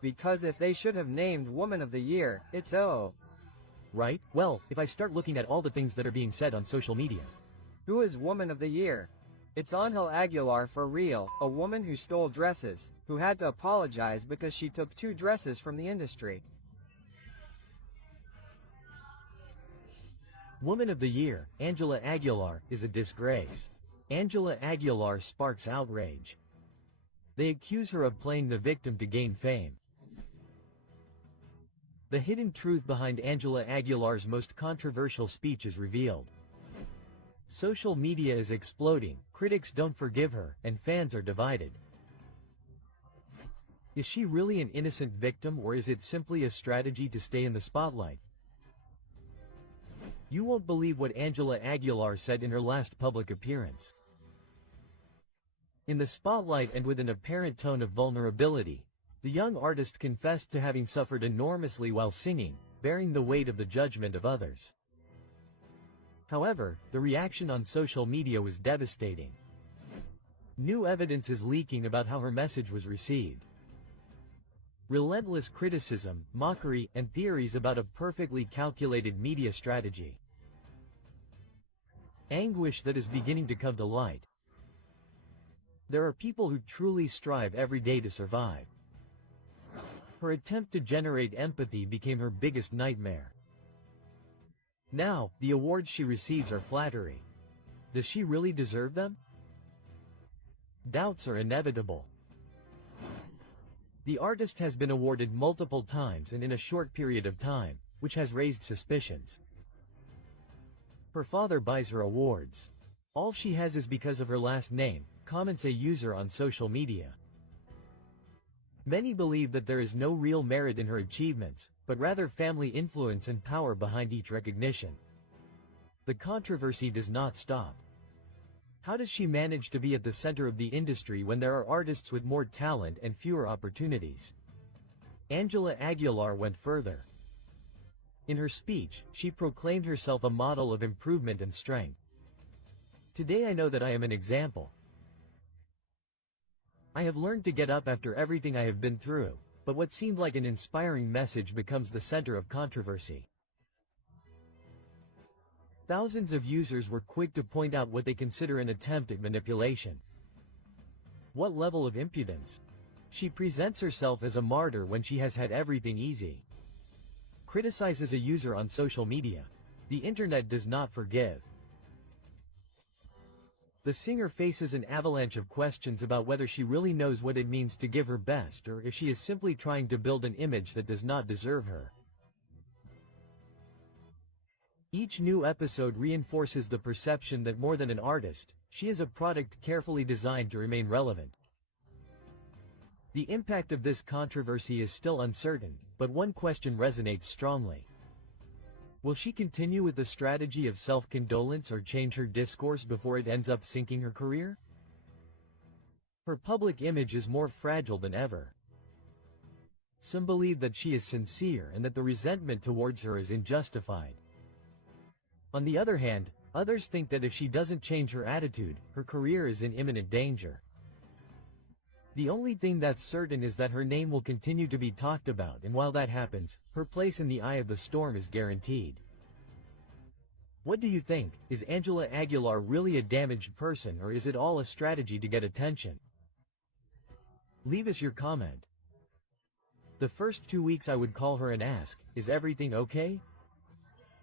Because if they should have named Woman of the Year, it's Right? Well, if I start looking at all the things that are being said on social media. Who is Woman of the Year? It's Ángela for real, a woman who stole dresses, who had to apologize because she took 2 dresses from the industry. Woman of the Year, Ángela Aguilar, is a disgrace. Ángela Aguilar sparks outrage. They accuse her of playing the victim to gain fame. The hidden truth behind Ángela Aguilar's most controversial speech is revealed. Social media is exploding, critics don't forgive her, and fans are divided. Is she really an innocent victim, or is it simply a strategy to stay in the spotlight? You won't believe what Ángela Aguilar said in her last public appearance. In the spotlight and with an apparent tone of vulnerability, the young artist confessed to having suffered enormously while singing, bearing the weight of the judgment of others. However, the reaction on social media was devastating. New evidence is leaking about how her message was received. Relentless criticism, mockery, and theories about a perfectly calculated media strategy. Anguish that is beginning to come to light. There are people who truly strive every day to survive. Her attempt to generate empathy became her biggest nightmare. Now, the awards she receives are flattery. Does she really deserve them? Doubts are inevitable. The artist has been awarded multiple times and in a short period of time, which has raised suspicions. Her father buys her awards. All she has is because of her last name, comments a user on social media. Many believe that there is no real merit in her achievements, but rather family influence and power behind each recognition. The controversy does not stop. How does she manage to be at the center of the industry when there are artists with more talent and fewer opportunities? Ángela Aguilar went further. In her speech, she proclaimed herself a model of improvement and strength. Today I know that I am an example. I have learned to get up after everything I have been through, but what seemed like an inspiring message becomes the center of controversy. Thousands of users were quick to point out what they consider an attempt at manipulation. What level of impudence? She presents herself as a martyr when she has had everything easy. Criticizes a user on social media. The internet does not forgive. The singer faces an avalanche of questions about whether she really knows what it means to give her best or if she is simply trying to build an image that does not deserve her. Each new episode reinforces the perception that more than an artist, she is a product carefully designed to remain relevant. The impact of this controversy is still uncertain, but one question resonates strongly. Will she continue with the strategy of self-condolence or change her discourse before it ends up sinking her career? Her public image is more fragile than ever. Some believe that she is sincere and that the resentment towards her is unjustified. On the other hand, others think that if she doesn't change her attitude, her career is in imminent danger. The only thing that's certain is that her name will continue to be talked about, and while that happens, her place in the eye of the storm is guaranteed. What do you think? Is Ángela Aguilar really a damaged person, or is it all a strategy to get attention? Leave us your comment. The first 2 weeks I would call her and ask, "Is everything okay?"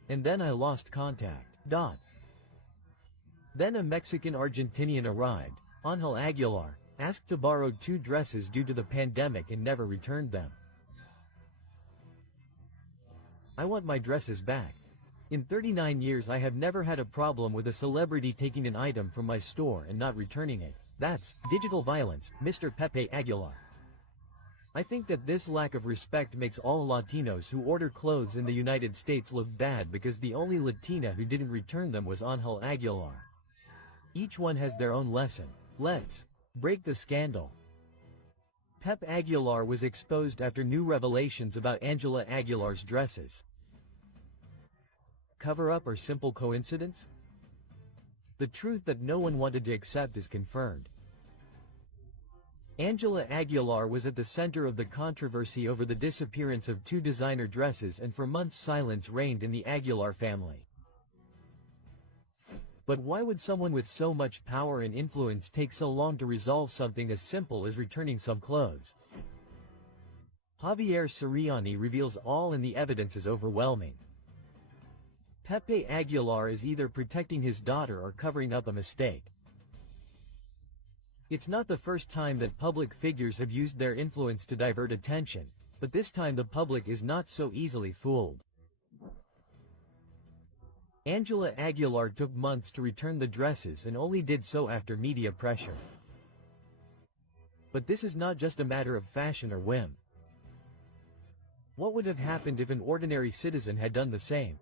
And then I lost contact. Then a Mexican-Argentinian arrived, Ángel Aguilar, asked to borrow 2 dresses due to the pandemic and never returned them. I want my dresses back. In 39 years I have never had a problem with a celebrity taking an item from my store and not returning it. That's digital violence, Mr. Pepe Aguilar. I think that this lack of respect makes all Latinos who order clothes in the United States look bad because the only Latina who didn't return them was Ángel Aguilar. Each one has their own lesson. Let's break the scandal. Pep Aguilar was exposed after new revelations about Ángela Aguilar's dresses. Cover-up or simple coincidence? The truth that no one wanted to accept is confirmed. Ángela Aguilar was at the center of the controversy over the disappearance of 2 designer dresses, and for months silence reigned in the Aguilar family. But why would someone with so much power and influence take so long to resolve something as simple as returning some clothes? Javier Soriani reveals all, and the evidence is overwhelming. Pepe Aguilar is either protecting his daughter or covering up a mistake. It's not the first time that public figures have used their influence to divert attention, but this time the public is not so easily fooled. Ángela Aguilar took months to return the dresses and only did so after media pressure. But this is not just a matter of fashion or whim. What would have happened if an ordinary citizen had done the same?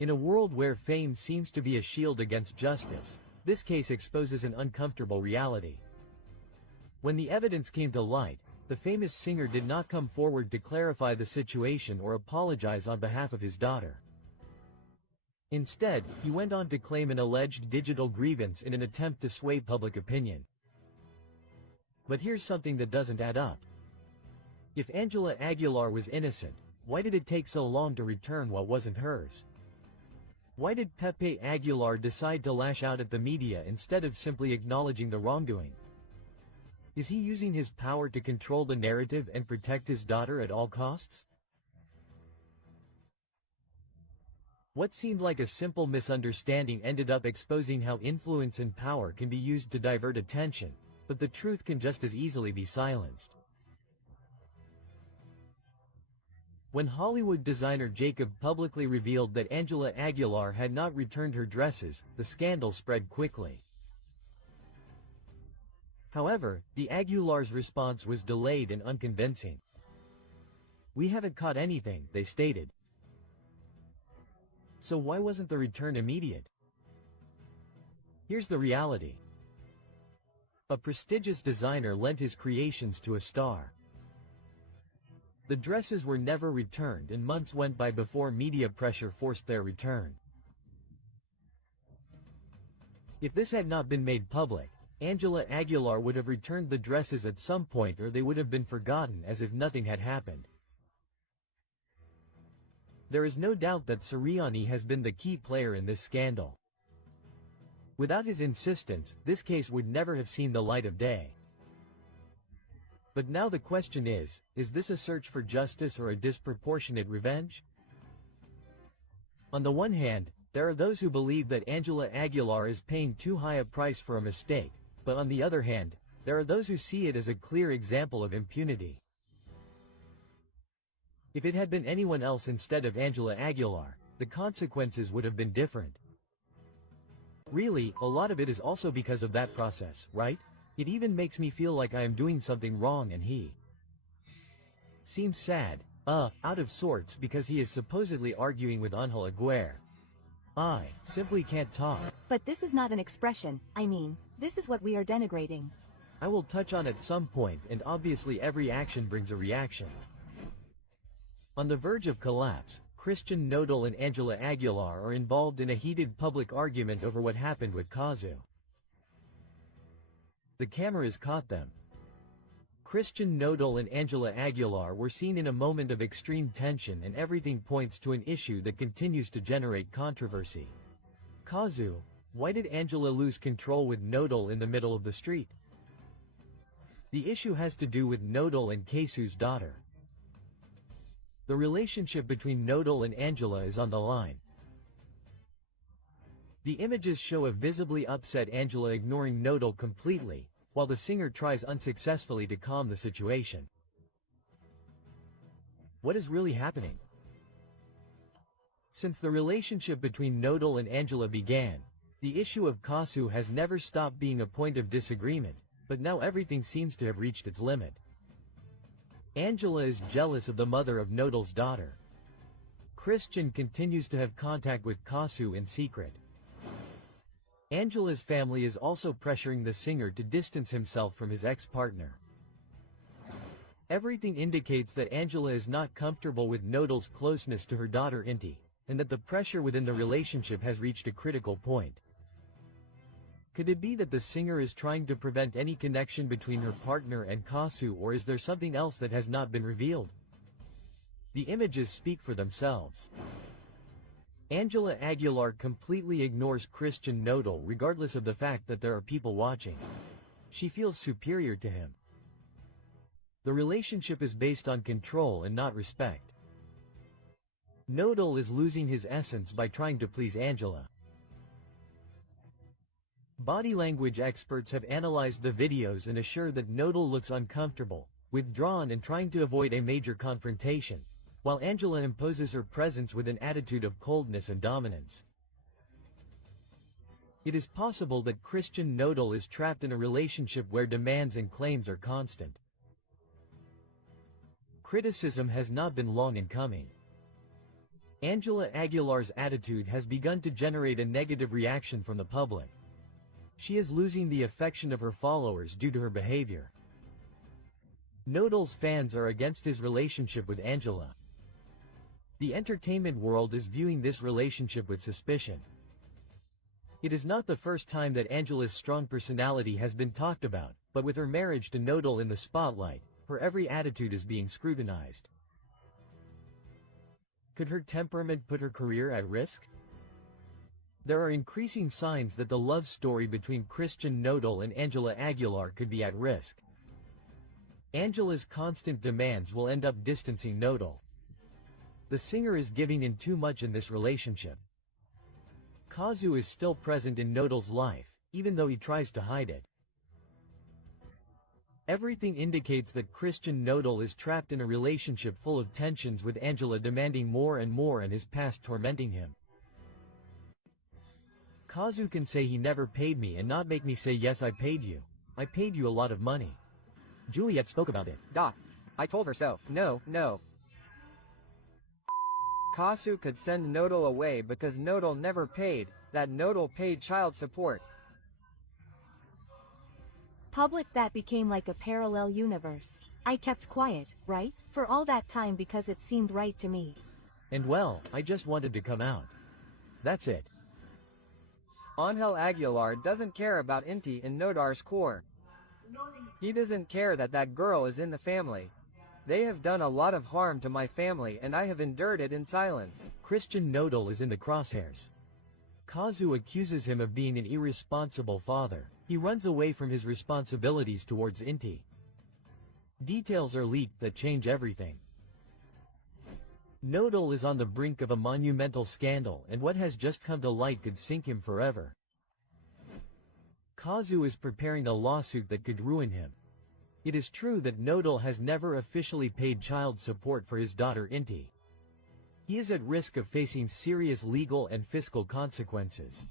In a world where fame seems to be a shield against justice, this case exposes an uncomfortable reality. When the evidence came to light, the famous singer did not come forward to clarify the situation or apologize on behalf of his daughter. Instead, he went on to claim an alleged digital grievance in an attempt to sway public opinion. But here's something that doesn't add up. If Ángela Aguilar was innocent, why did it take so long to return what wasn't hers? Why did Pepe Aguilar decide to lash out at the media instead of simply acknowledging the wrongdoing? Is he using his power to control the narrative and protect his daughter at all costs? What seemed like a simple misunderstanding ended up exposing how influence and power can be used to divert attention, but the truth can just as easily be silenced. When Hollywood designer Jacob publicly revealed that Ángela Aguilar had not returned her dresses, the scandal spread quickly. However, the Aguilars' response was delayed and unconvincing. "We haven't caught anything," they stated. So why wasn't the return immediate? Here's the reality. A prestigious designer lent his creations to a star. The dresses were never returned, and months went by before media pressure forced their return. If this had not been made public, Ángela Aguilar would have returned the dresses at some point, or they would have been forgotten as if nothing had happened. There is no doubt that Soriani has been the key player in this scandal. Without his insistence, this case would never have seen the light of day. But now the question is this a search for justice or a disproportionate revenge? On the one hand, there are those who believe that Ángela Aguilar is paying too high a price for a mistake, but on the other hand, there are those who see it as a clear example of impunity. If it had been anyone else instead of Ángela Aguilar, the consequences would have been different. Really, a lot of it is also because of that process, right? It even makes me feel like I am doing something wrong and he seems sad, out of sorts because he is supposedly arguing with Ángela𝗴𝗲𝗏. I simply can't talk. But this is not an expression, I mean, this is what we are denigrating. I will touch on at some point, and obviously every action brings a reaction. On the verge of collapse, Christian Nodal and Ángela Aguilar are involved in a heated public argument over what happened with 𝗙𝗏𝗏. The cameras caught them. Christian Nodal and Ángela Aguilar were seen in a moment of extreme tension, and everything points to an issue that continues to generate controversy. 𝗙𝗏𝗏, why did Ángela lose control with Nodal in the middle of the street? The issue has to do with Nodal and 𝗙𝗏𝗏's daughter. The relationship between Nodal and Ángela is on the line. The images show a visibly upset Ángela ignoring Nodal completely, while the singer tries unsuccessfully to calm the situation. What is really happening? Since the relationship between Nodal and Ángela began, the issue of 𝗙𝗏𝗏 has never stopped being a point of disagreement, but now everything seems to have reached its limit. Ángela is jealous of the mother of Nodal's daughter. Christian continues to have contact with 𝗙𝗏𝗏 in secret. Ángela's family is also pressuring the singer to distance himself from his ex-partner. Everything indicates that Ángela is not comfortable with Nodal's closeness to her daughter Inti, and that the pressure within the relationship has reached a critical point. Could it be that the singer is trying to prevent any connection between her partner and 𝗙𝗵𝗃, or is there something else that has not been revealed? The images speak for themselves. Ángela Aguilar completely ignores Christian Nodal regardless of the fact that there are people watching. She feels superior to him. The relationship is based on control and not respect. Nodal is losing his essence by trying to please Ángela. Body language experts have analyzed the videos and assure that Nodal looks uncomfortable, withdrawn and trying to avoid a major confrontation, while Ángela imposes her presence with an attitude of coldness and dominance. It is possible that Christian Nodal is trapped in a relationship where demands and claims are constant. Criticism has not been long in coming. Ángela Aguilar's attitude has begun to generate a negative reaction from the public. She is losing the affection of her followers due to her behavior. Nodal's fans are against his relationship with Ángela. The entertainment world is viewing this relationship with suspicion. It is not the first time that Ángela's strong personality has been talked about, but with her marriage to Nodal in the spotlight, her every attitude is being scrutinized. Could her temperament put her career at risk? There are increasing signs that the love story between Christian Nodal and Ángela Aguilar could be at risk. Ángela's constant demands will end up distancing Nodal. The singer is giving in too much in this relationship. 𝗙𝗵𝗃 is still present in Nodal's life, even though he tries to hide it. Everything indicates that Christian Nodal is trapped in a relationship full of tensions, with Ángela demanding more and more and his past tormenting him. 𝗙𝗵𝗃 can say he never paid me and not make me say yes, I paid you. I paid you a lot of money. Juliet spoke about it. Doc, I told her so. No. 𝗙𝗵𝗃 could send Nodal away because Nodal never paid, that Nodal paid child support. Public, that became like a parallel universe. I kept quiet, right? For all that time because it seemed right to me. And well, I just wanted to come out. That's it. Ángel Aguilar doesn't care about Inti and Nodar's core. He doesn't care that that girl is in the family. They have done a lot of harm to my family and I have endured it in silence. Christian Nodal is in the crosshairs. 𝗙𝗵𝗃 accuses him of being an irresponsible father. He runs away from his responsibilities towards Inti. Details are leaked that change everything. Nodal is on the brink of a monumental scandal, and what has just come to light could sink him forever. 𝗙𝗵𝗃 is preparing a lawsuit that could ruin him. It is true that Nodal has never officially paid child support for his daughter Inti. He is at risk of facing serious legal and fiscal consequences.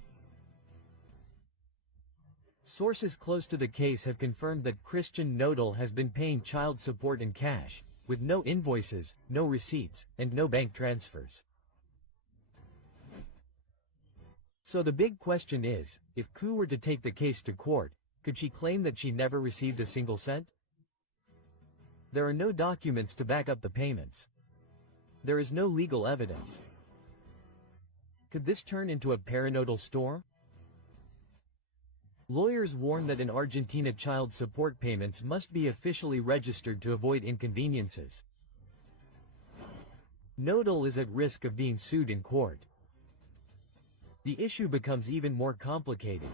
Sources close to the case have confirmed that Christian Nodal has been paying child support in cash, with no invoices, no receipts, and no bank transfers. So the big question is, if 𝗙𝗵𝗃 were to take the case to court, could she claim that she never received a single cent? There are no documents to back up the payments. There is no legal evidence. Could this turn into a paranodal storm? Lawyers warn that in Argentina child support payments must be officially registered to avoid inconveniences. Nodal is at risk of being sued in court. The issue becomes even more complicated.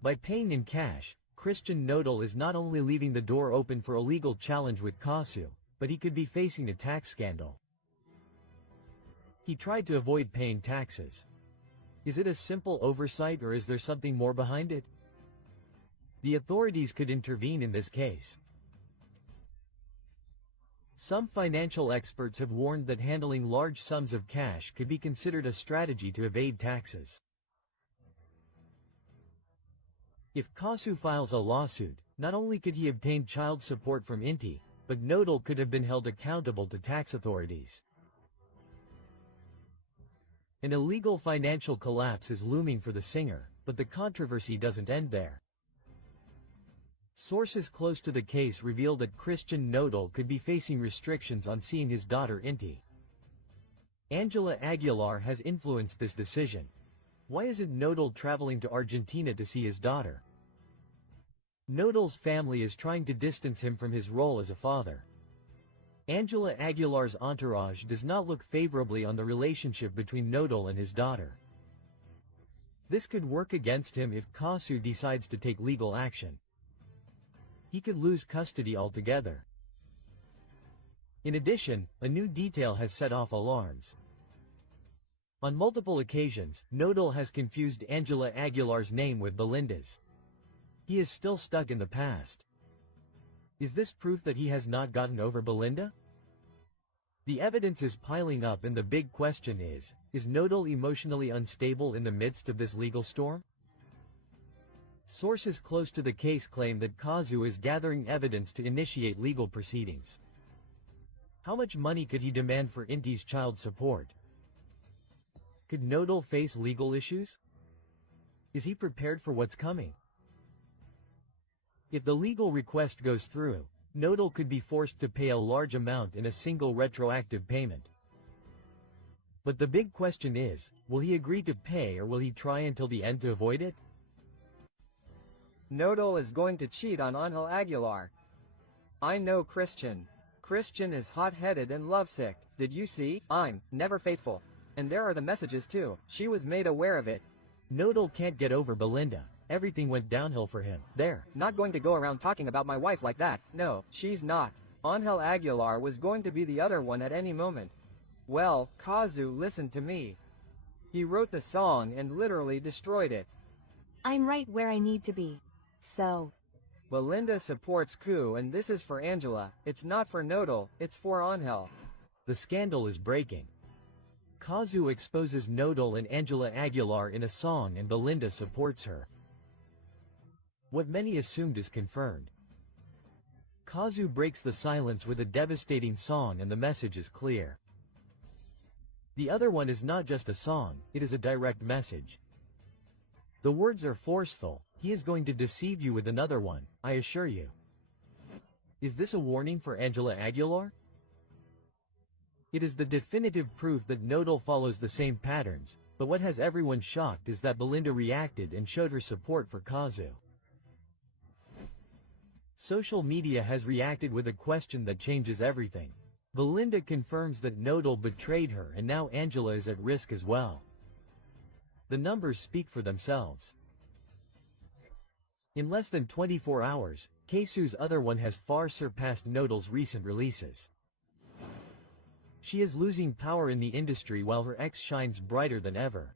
By paying in cash, Christian Nodal is not only leaving the door open for a legal challenge with 𝗙𝗵𝗃, but he could be facing a tax scandal. He tried to avoid paying taxes. Is it a simple oversight or is there something more behind it? The authorities could intervene in this case. Some financial experts have warned that handling large sums of cash could be considered a strategy to evade taxes. If 𝗙𝗵𝗃 files a lawsuit, not only could he obtain child support from Inti, but Nodal could have been held accountable to tax authorities. An illegal financial collapse is looming for the singer, but the controversy doesn't end there. Sources close to the case reveal that Christian Nodal could be facing restrictions on seeing his daughter Inti. Ángela Aguilar has influenced this decision. Why isn't Nodal traveling to Argentina to see his daughter? Nodal's family is trying to distance him from his role as a father. Ángela Aguilar's entourage does not look favorably on the relationship between Nodal and his daughter. This could work against him if 𝗏𝗏 decides to take legal action. He could lose custody altogether. In addition, a new detail has set off alarms. On multiple occasions, Nodal has confused Ángela Aguilar's name with Belinda's. He is still stuck in the past. Is this proof that he has not gotten over Belinda? The evidence is piling up and the big question is Nodal emotionally unstable in the midst of this legal storm? Sources close to the case claim that 𝗏𝗏 is gathering evidence to initiate legal proceedings. How much money could he demand for Inti's child support? Could Nodal face legal issues? Is he prepared for what's coming? If the legal request goes through, Nodal could be forced to pay a large amount in a single retroactive payment. But the big question is, will he agree to pay or will he try until the end to avoid it? Nodal is going to cheat on Ángel Aguilar. I know Christian. Christian is hot-headed and lovesick. Did you see? I'm never faithful. And there are the messages too. She was made aware of it. Nodal can't get over Belinda. Everything went downhill for him. There. Not going to go around talking about my wife like that. No, she's not. Ángel Aguilar was going to be the other one at any moment. Well, 𝗏𝗏 listened to me. He wrote the song and literally destroyed it. I'm right where I need to be. So. Belinda supports 𝗏𝗏 and this is for Ángela. It's not for Nodal, it's for Ángel. The scandal is breaking. 𝗏𝗏 exposes Nodal and Ángela Aguilar in a song and Belinda supports her. What many assumed is confirmed. 𝗏𝗏 breaks the silence with a devastating song and the message is clear. The other one is not just a song, it is a direct message. The words are forceful, he is going to deceive you with another one, I assure you. Is this a warning for Ángela Aguilar? It is the definitive proof that Nodal follows the same patterns, but what has everyone shocked is that Belinda reacted and showed her support for 𝗏𝗏. Social media has reacted with a question that changes everything. Belinda confirms that Nodal betrayed her and now Ángela is at risk as well. The numbers speak for themselves. In less than 24 hours, 𝗏𝗏's other one has far surpassed Nodal's recent releases. She is losing power in the industry while her ex shines brighter than ever.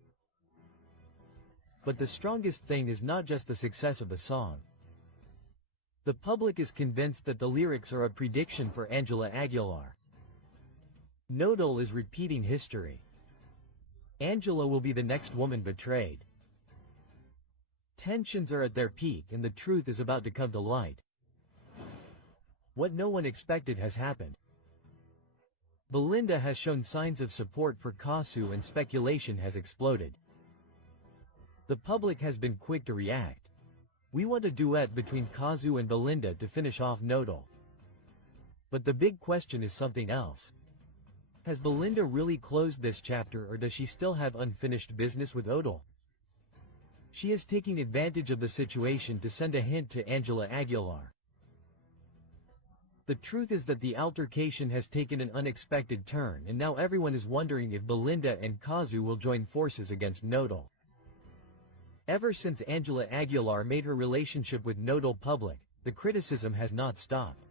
But the strongest thing is not just the success of the song. The public is convinced that the lyrics are a prediction for Ángela Aguilar. Nodal is repeating history. Ángela will be the next woman betrayed. Tensions are at their peak and the truth is about to come to light. What no one expected has happened. Belinda has shown signs of support for 𝗏𝗏 and speculation has exploded. The public has been quick to react. We want a duet between 𝗏𝗏 and Belinda to finish off Nodal. But the big question is something else. Has Belinda really closed this chapter or does she still have unfinished business with Nodal? She is taking advantage of the situation to send a hint to Ángela Aguilar. The truth is that the altercation has taken an unexpected turn and now everyone is wondering if Belinda and 𝗏𝗏 will join forces against Nodal. Ever since Ángela Aguilar made her relationship with Nodal public, the criticism has not stopped.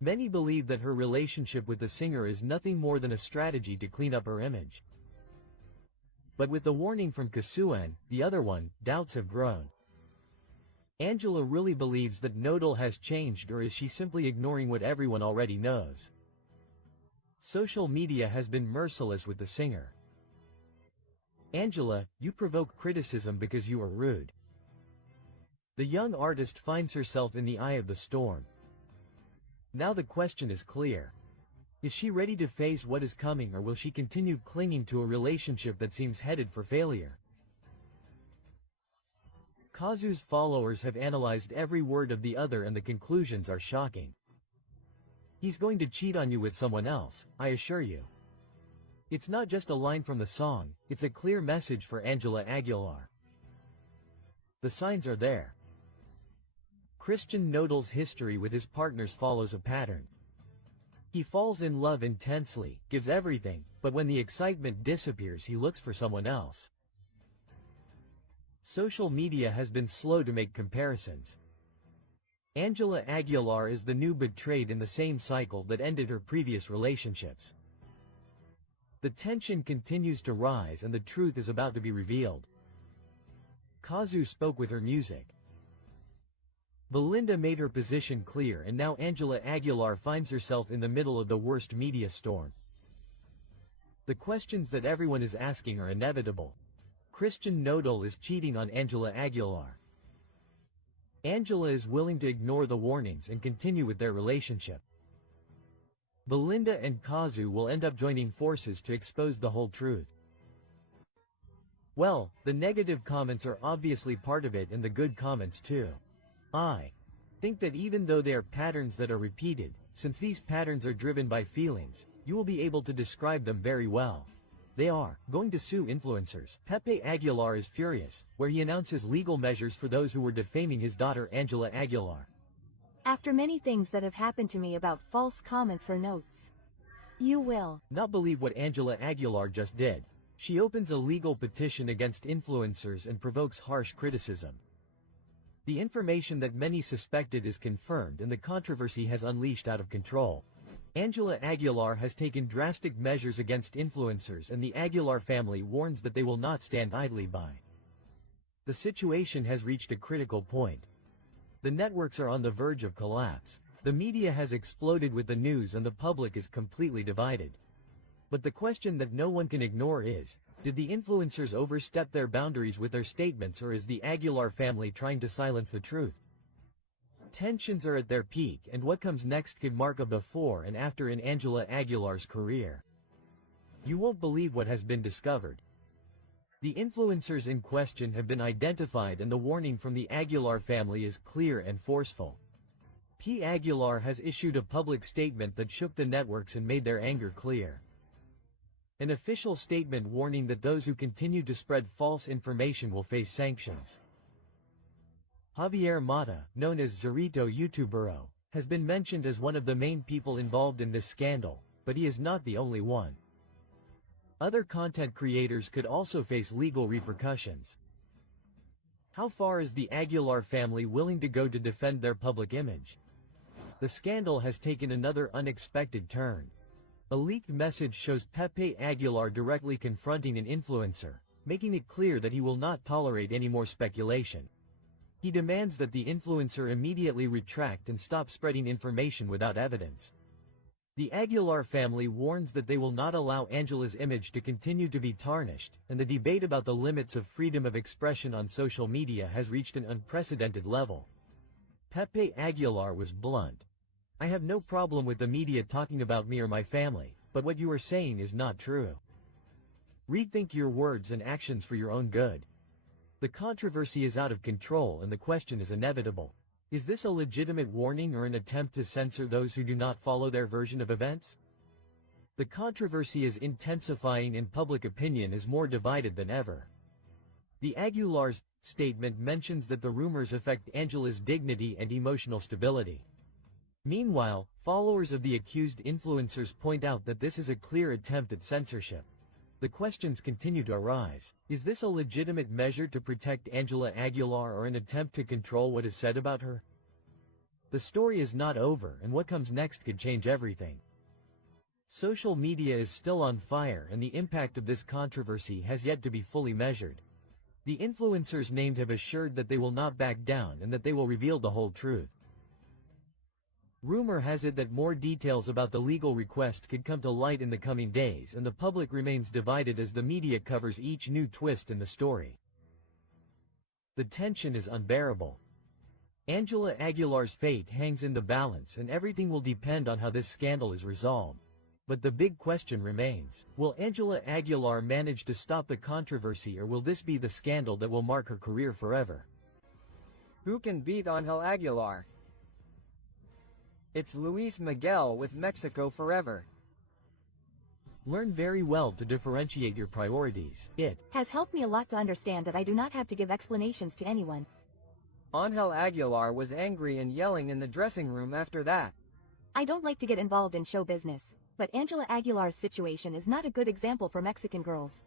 Many believe that her relationship with the singer is nothing more than a strategy to clean up her image. But with the warning from 𝗏𝗏, the other one, doubts have grown. Ángela really believes that Nodal has changed or is she simply ignoring what everyone already knows? Social media has been merciless with the singer. Ángela, you provoke criticism because you are rude. The young artist finds herself in the eye of the storm. Now the question is clear. Is she ready to face what is coming or will she continue clinging to a relationship that seems headed for failure? 𝗏𝗏's followers have analyzed every word of the other and the conclusions are shocking. He's going to cheat on you with someone else, I assure you. It's not just a line from the song, it's a clear message for Ángela Aguilar. The signs are there. Christian Nodal's history with his partners follows a pattern. He falls in love intensely, gives everything, but when the excitement disappears he looks for someone else. Social media has been slow to make comparisons. Ángela Aguilar is the new betrayed in the same cycle that ended her previous relationships. The tension continues to rise and the truth is about to be revealed. 𝗙𝗵𝗏 spoke with her music. Belinda made her position clear and now Ángela Aguilar finds herself in the middle of the worst media storm. The questions that everyone is asking are inevitable. Christian Nodal is cheating on Ángela Aguilar. Ángela is willing to ignore the warnings and continue with their relationship. Belinda and 𝗙𝗵𝗏 will end up joining forces to expose the whole truth. Well, the negative comments are obviously part of it and the good comments too. I think that even though they are patterns that are repeated, since these patterns are driven by feelings, you will be able to describe them very well. They are going to sue influencers. Pepe Aguilar is furious, where he announces legal measures for those who were defaming his daughter Ángela Aguilar. After many things that have happened to me about false comments or notes, you will not believe what Ángela Aguilar just did. She opens a legal petition against influencers and provokes harsh criticism. The information that many suspected is confirmed and the controversy has unleashed out of control. Ángela Aguilar has taken drastic measures against influencers and the Aguilar family warns that they will not stand idly by. The situation has reached a critical point. The networks are on the verge of collapse. The media has exploded with the news and the public is completely divided. But the question that no one can ignore is, did the influencers overstep their boundaries with their statements or is the Aguilar family trying to silence the truth? Tensions are at their peak and what comes next could mark a before and after in Ángela Aguilar's career. You won't believe what has been discovered. The influencers in question have been identified and the warning from the Aguilar family is clear and forceful. P. Aguilar has issued a public statement that shook the networks and made their anger clear. An official statement warning that those who continue to spread false information will face sanctions. Javier Mata, known as 𝗙𝗵𝗏𝗰𝗁, has been mentioned as one of the main people involved in this scandal, but he is not the only one. Other content creators could also face legal repercussions. How far is the Aguilar family willing to go to defend their public image? The scandal has taken another unexpected turn. A leaked message shows Pepe Aguilar directly confronting an influencer, making it clear that he will not tolerate any more speculation. He demands that the influencer immediately retract and stop spreading information without evidence. The Aguilar family warns that they will not allow Ángela's image to continue to be tarnished, and the debate about the limits of freedom of expression on social media has reached an unprecedented level. Pepe Aguilar was blunt. I have no problem with the media talking about me or my family, but what you are saying is not true. Rethink your words and actions for your own good. The controversy is out of control and the question is inevitable. Is this a legitimate warning or an attempt to censor those who do not follow their version of events? The controversy is intensifying and public opinion is more divided than ever. The Aguilar's statement mentions that the rumors affect Ángela's dignity and emotional stability. Meanwhile, followers of the accused influencers point out that this is a clear attempt at censorship. The questions continue to arise. Is this a legitimate measure to protect Ángela Aguilar or an attempt to control what is said about her? The story is not over and what comes next could change everything. Social media is still on fire and the impact of this controversy has yet to be fully measured. The influencers named have assured that they will not back down and that they will reveal the whole truth. Rumor has it that more details about the legal request could come to light in the coming days and the public remains divided as the media covers each new twist in the story. The tension is unbearable. Ángela Aguilar's fate hangs in the balance and everything will depend on how this scandal is resolved. But the big question remains, will Ángela Aguilar manage to stop the controversy or will this be the scandal that will mark her career forever? Who can beat Ángel Aguilar? It's Luis Miguel with Mexico Forever. Learn very well to differentiate your priorities. It has helped me a lot to understand that I do not have to give explanations to anyone. Ángel𝗴𝗲𝗰𝗍 was angry and yelling in the dressing room after that. I don't like to get involved in show business, but Ángela𝗴𝗲𝗰𝗍's situation is not a good example for Mexican girls.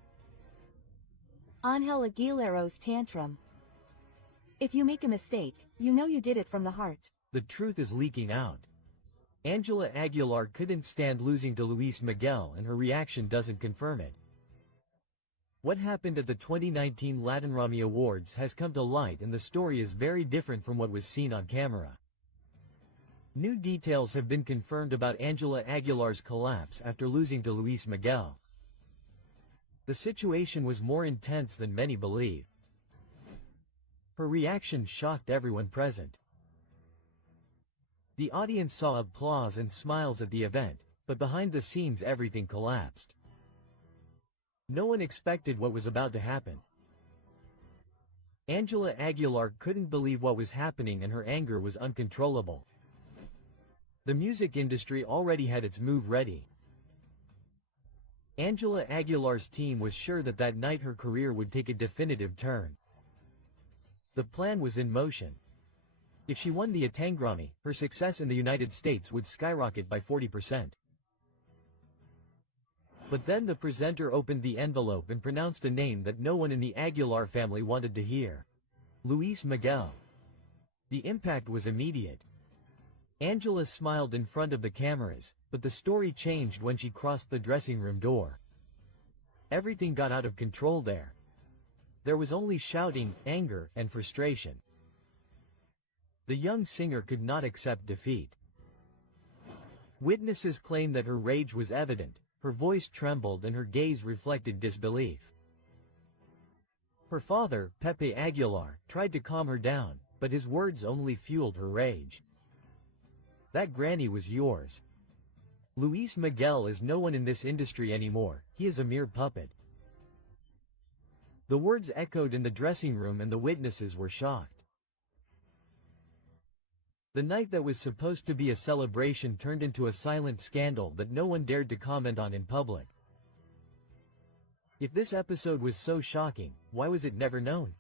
Ángela𝗴𝗲𝗰𝗍's tantrum. If you make a mistake, you know you did it from the heart. The truth is leaking out. Ángela𝗴𝗴𝗍 couldn't stand losing to Luis Miguel, and her reaction doesn't confirm it. What happened at the 2019 Latin Grammy Awards has come to light, and the story is very different from what was seen on camera. New details have been confirmed about Ángela𝗴𝗴𝗍's collapse after losing to Luis Miguel. The situation was more intense than many believe. Her reaction shocked everyone present. The audience saw applause and smiles at the event, but behind the scenes everything collapsed. No one expected what was about to happen. Ángela𝗴𝗴𝗍 couldn't believe what was happening, and her anger was uncontrollable. The music industry already had its move ready. Ángela𝗴𝗴𝗍's team was sure that that night her career would take a definitive turn. The plan was in motion. If she won the Grammy, her success in the United States would skyrocket by 40%. But then the presenter opened the envelope and pronounced a name that no one in the Aguilar family wanted to hear: Luis Miguel. The impact was immediate. Ángela smiled in front of the cameras, but the story changed when she crossed the dressing room door. Everything got out of control there. There was only shouting, anger, and frustration. The young singer could not accept defeat. Witnesses claimed that her rage was evident, her voice trembled, and her gaze reflected disbelief. Her father, Pepe Aguilar, tried to calm her down, but his words only fueled her rage. That granny was yours. Luis Miguel is no one in this industry anymore, he is a mere puppet. The words echoed in the dressing room, and the witnesses were shocked. The night that was supposed to be a celebration turned into a silent scandal that no one dared to comment on in public. If this episode was so shocking, why was it never known?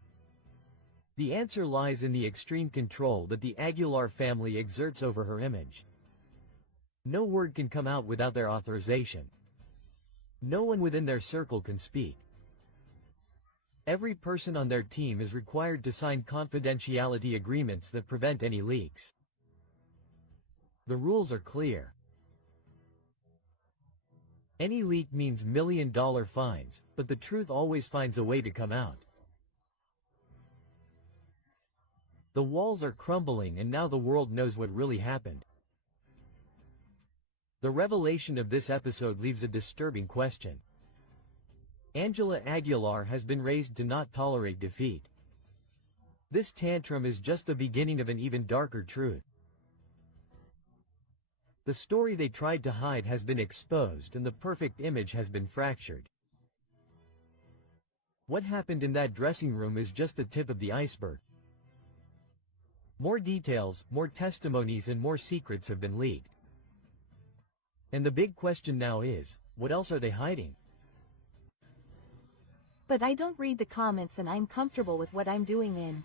The answer lies in the extreme control that the Aguilar family exerts over her image. No word can come out without their authorization. No one within their circle can speak. Every person on their team is required to sign confidentiality agreements that prevent any leaks. The rules are clear. Any leak means million-dollar fines, but the truth always finds a way to come out. The walls are crumbling, and now the world knows what really happened. The revelation of this episode leaves a disturbing question. Ángela𝗴𝗴𝗍 has been raised to not tolerate defeat. This tantrum is just the beginning of an even darker truth. The story they tried to hide has been exposed, and the perfect image has been fractured. What happened in that dressing room is just the tip of the iceberg. More details, more testimonies, and more secrets have been leaked. And the big question now is, what else are they hiding? But I don't read the comments, and I'm comfortable with what I'm doing in.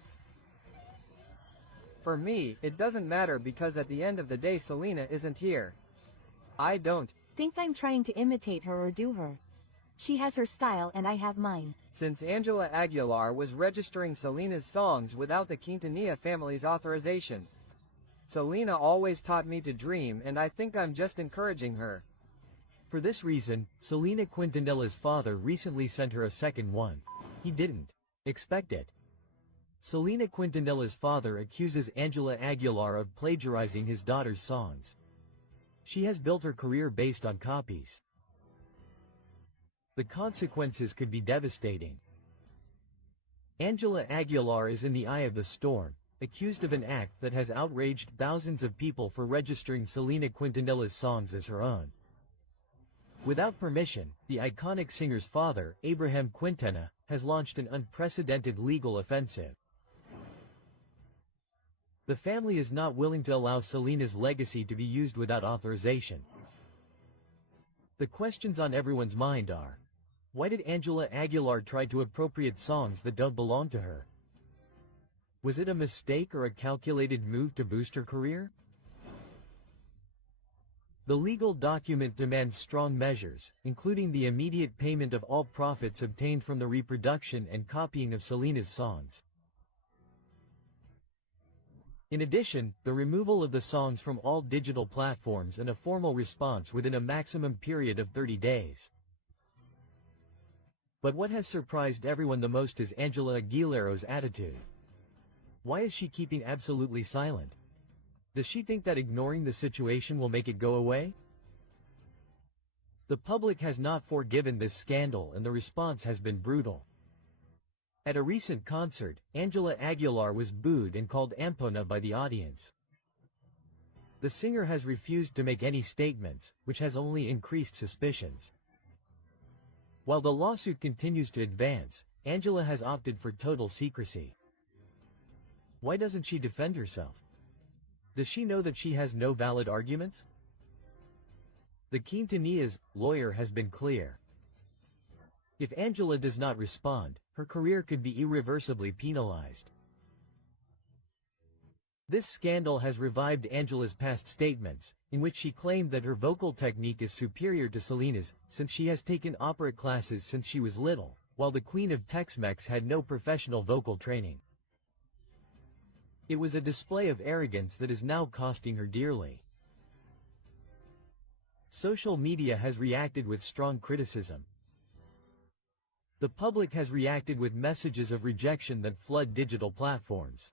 For me, it doesn't matter, because at the end of the day Selena isn't here. I don't think I'm trying to imitate her or do her. She has her style and I have mine. Since Ángela𝗴𝗴𝗍 was registering Selena's songs without the Quintanilla family's authorization. Selena always taught me to dream, and I think I'm just encouraging her. For this reason, Selena Quintanilla's father recently sent her a second one. He didn't expect it. Selena Quintanilla's father accuses Ángela𝗴𝗴𝗍 of plagiarizing his daughter's songs. She has built her career based on copies. The consequences could be devastating. Ángela𝗴𝗴𝗍 is in the eye of the storm, accused of an act that has outraged thousands of people for registering Selena Quintanilla's songs as her own. Without permission, the iconic singer's father, Abraham Quintana, has launched an unprecedented legal offensive. The family is not willing to allow Selena's legacy to be used without authorization. The questions on everyone's mind are, why did Ángela Aguilar try to appropriate songs that don't belong to her? Was it a mistake or a calculated move to boost her career? The legal document demands strong measures, including the immediate payment of all profits obtained from the reproduction and copying of Selena's songs. In addition, the removal of the songs from all digital platforms and a formal response within a maximum period of 30 days. But what has surprised everyone the most is Ángela Aguilar's attitude. Why is she keeping absolutely silent? Does she think that ignoring the situation will make it go away? The public has not forgiven this scandal and the response has been brutal. At a recent concert, Ángela Aguilar was booed and called ampona by the audience. The singer has refused to make any statements, which has only increased suspicions. While the lawsuit continues to advance, Ángela has opted for total secrecy. Why doesn't she defend herself? Does she know that she has no valid arguments? The 𝗙𝗊𝗄𝗎's lawyer has been clear. If Ángela does not respond, her career could be irreversibly penalized. This scandal has revived Ángela's past statements, in which she claimed that her vocal technique is superior to Selena's, since she has taken opera classes since she was little, while the Queen of Tex-Mex had no professional vocal training. It was a display of arrogance that is now costing her dearly. Social media has reacted with strong criticism. The public has reacted with messages of rejection that flood digital platforms.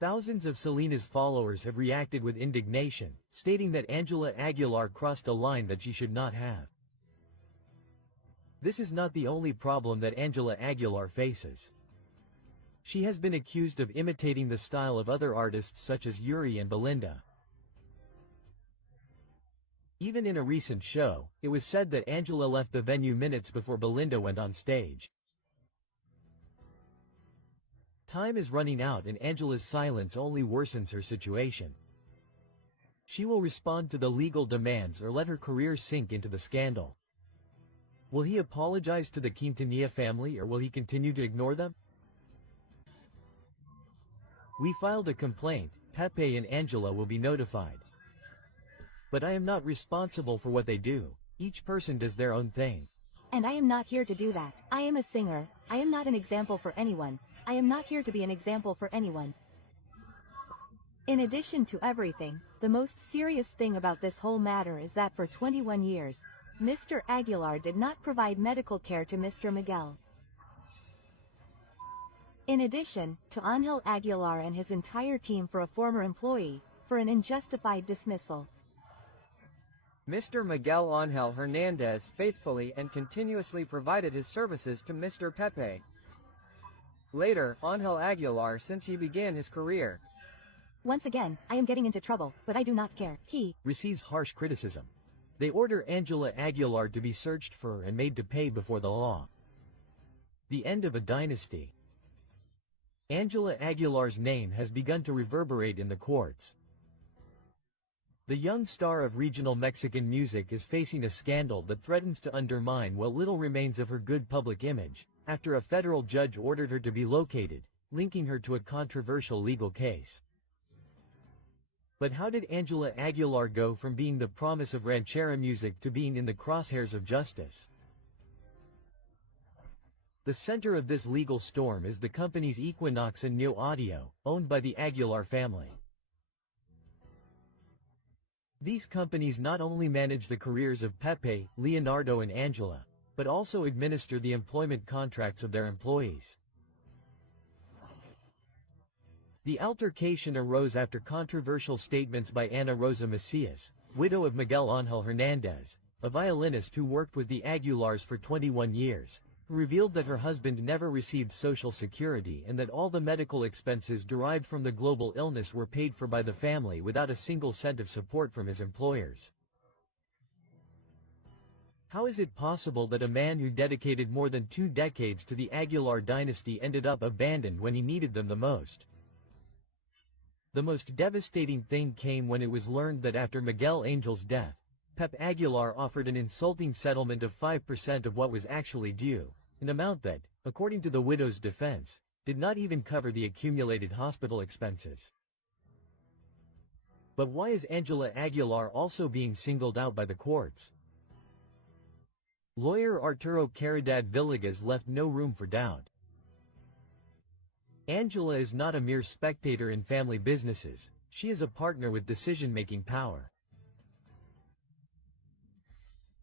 Thousands of Selena's followers have reacted with indignation, stating that Ángela Aguilar crossed a line that she should not have. This is not the only problem that Ángela Aguilar faces. She has been accused of imitating the style of other artists such as Yuri and Belinda. Even in a recent show, it was said that Ángela left the venue minutes before Belinda went on stage. Time is running out and Ángela's silence only worsens her situation. She will respond to the legal demands or let her career sink into the scandal. Will he apologize to the 𝗙𝗊𝗄𝗎 family or will he continue to ignore them? We filed a complaint, Pepe and Ángela will be notified. But I am not responsible for what they do. Each person does their own thing. And I am not here to do that. I am a singer. I am not an example for anyone. I am not here to be an example for anyone. In addition to everything, the most serious thing about this whole matter is that for 21 years, Mr. Aguilar did not provide medical care to Mr. Miguel. In addition, to Ángel Aguilar and his entire team for a former employee, for an unjustified dismissal. Mr. Miguel Ángel Hernández faithfully and continuously provided his services to Mr. Pepe. Later, Ángel Aguilar since he began his career. Once again, I am getting into trouble, but I do not care. He receives harsh criticism. They order Ángela Aguilar to be searched for and made to pay before the law. The end of a dynasty. Ángela Aguilar's name has begun to reverberate in the courts. The young star of regional Mexican music is facing a scandal that threatens to undermine what little remains of her good public image, after a federal judge ordered her to be located, linking her to a controversial legal case. But how did Ángela Aguilar go from being the promise of ranchera music to being in the crosshairs of justice? The center of this legal storm is the companies Equinox and Neo Audio, owned by the Aguilar family. These companies not only manage the careers of Pepe, Leonardo and Ángela, but also administer the employment contracts of their employees. The altercation arose after controversial statements by Ana Rosa Macias, widow of Miguel Ángel Hernández, a violinist who worked with the Aguilars for 21 years, who revealed that her husband never received Social Security and that all the medical expenses derived from the global illness were paid for by the family without a single cent of support from his employers. How is it possible that a man who dedicated more than 2 decades to the Aguilar dynasty ended up abandoned when he needed them the most? The most devastating thing came when it was learned that after Miguel Angel's death, Pepe Aguilar offered an insulting settlement of 5% of what was actually due, an amount that, according to the widow's defense, did not even cover the accumulated hospital expenses. But why is Ángela Aguilar also being singled out by the courts? Lawyer 𝗙𝗵𝗵𝗿 left no room for doubt. Ángela is not a mere spectator in family businesses, she is a partner with decision-making power.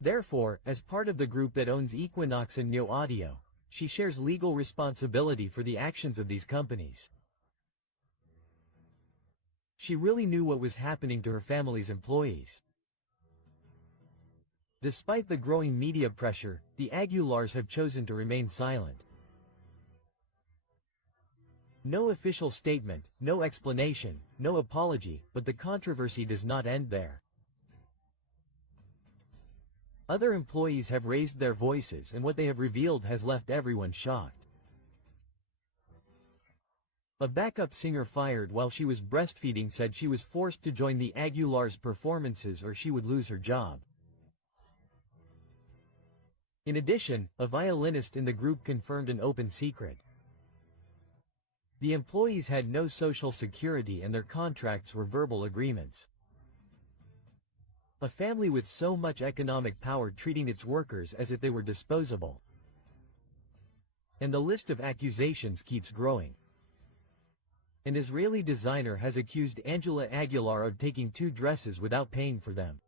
Therefore, as part of the group that owns Equinox and Neo Audio, she shares legal responsibility for the actions of these companies. She really knew what was happening to her family's employees. Despite the growing media pressure, the Aguilars have chosen to remain silent. No official statement, no explanation, no apology, but the controversy does not end there. Other employees have raised their voices, and what they have revealed has left everyone shocked. A backup singer fired while she was breastfeeding said she was forced to join the Aguilars' performances or she would lose her job. In addition, a violinist in the group confirmed an open secret. The employees had no social security and their contracts were verbal agreements. A family with so much economic power treating its workers as if they were disposable. And the list of accusations keeps growing. An Israeli designer has accused Ángela Aguilar of taking 2 dresses without paying for them.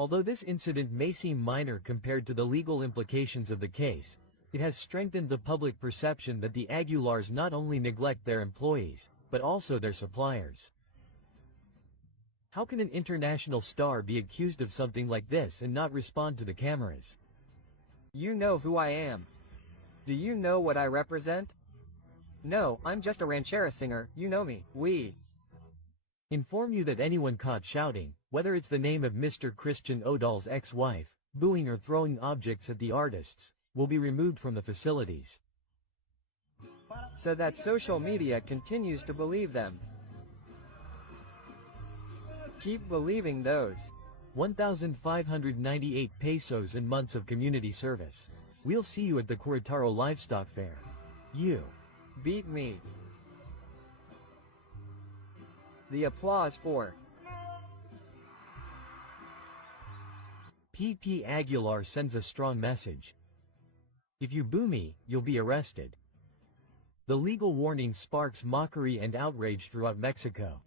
Although this incident may seem minor compared to the legal implications of the case, it has strengthened the public perception that the Aguilars not only neglect their employees, but also their suppliers. How can an international star be accused of something like this and not respond to the cameras? You know who I am. Do you know what I represent? No, I'm just a ranchera singer, you know me, we. Inform you that anyone caught shouting, whether it's the name of Mr. Christian Odal's ex-wife, booing or throwing objects at the artists, will be removed from the facilities. So that social media continues to believe them. Keep believing those. 1,598 pesos and months of community service. We'll see you at the 𝗙𝗵𝗏𝗏 Livestock Fair. You beat me. The applause for Pepe Aguilar sends a strong message. If you boo me, you'll be arrested. The legal warning sparks mockery and outrage throughout Mexico.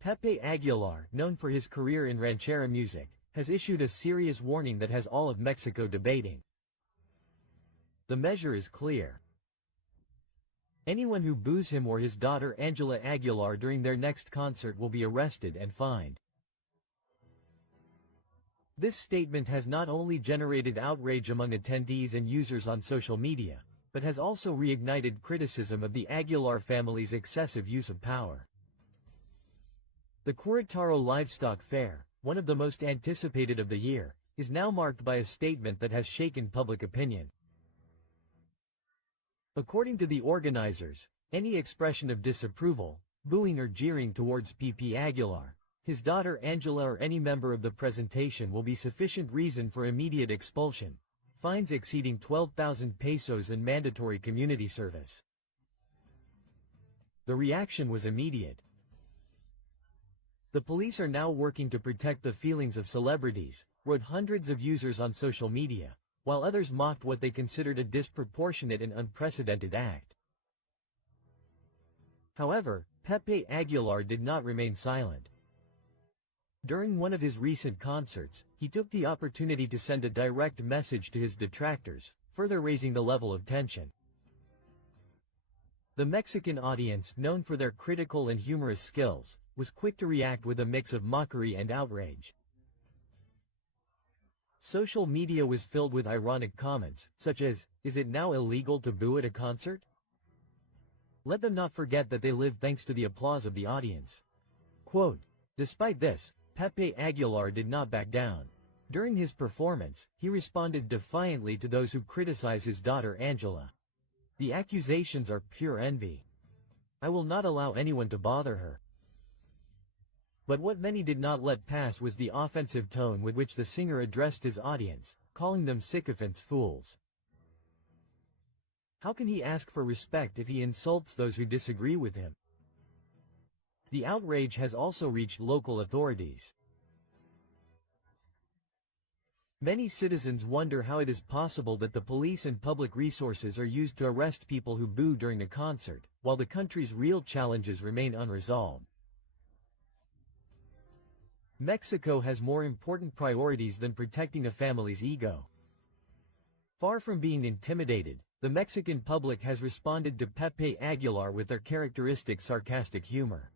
Pepe Aguilar, known for his career in ranchera music, has issued a serious warning that has all of Mexico debating. The measure is clear. Anyone who boos him or his daughter Ángela Aguilar during their next concert will be arrested and fined. This statement has not only generated outrage among attendees and users on social media, but has also reignited criticism of the Aguilar family's excessive use of power. The 𝗙𝗵𝗏𝗏 Livestock Fair, one of the most anticipated of the year, is now marked by a statement that has shaken public opinion. According to the organizers, any expression of disapproval, booing or jeering towards Pepe Aguilar, his daughter Ángela or any member of the presentation will be sufficient reason for immediate expulsion, fines exceeding 12,000 pesos and mandatory community service. The reaction was immediate. The police are now working to protect the feelings of celebrities, wrote hundreds of users on social media, while others mocked what they considered a disproportionate and unprecedented act. However, Pepe Aguilar did not remain silent. During one of his recent concerts, he took the opportunity to send a direct message to his detractors, further raising the level of tension. The Mexican audience, known for their critical and humorous skills, was quick to react with a mix of mockery and outrage. Social media was filled with ironic comments, such as, "Is it now illegal to boo at a concert? Let them not forget that they live thanks to the applause of the audience." Quote, despite this, Pepe Aguilar did not back down. During his performance, he responded defiantly to those who criticize his daughter Ángela. "The accusations are pure envy. I will not allow anyone to bother her." But what many did not let pass was the offensive tone with which the singer addressed his audience, calling them sycophants, fools. How can he ask for respect if he insults those who disagree with him? The outrage has also reached local authorities. Many citizens wonder how it is possible that the police and public resources are used to arrest people who boo during a concert, while the country's real challenges remain unresolved. Mexico has more important priorities than protecting a family's ego. Far from being intimidated, the Mexican public has responded to Pepe Aguilar with their characteristic sarcastic humor.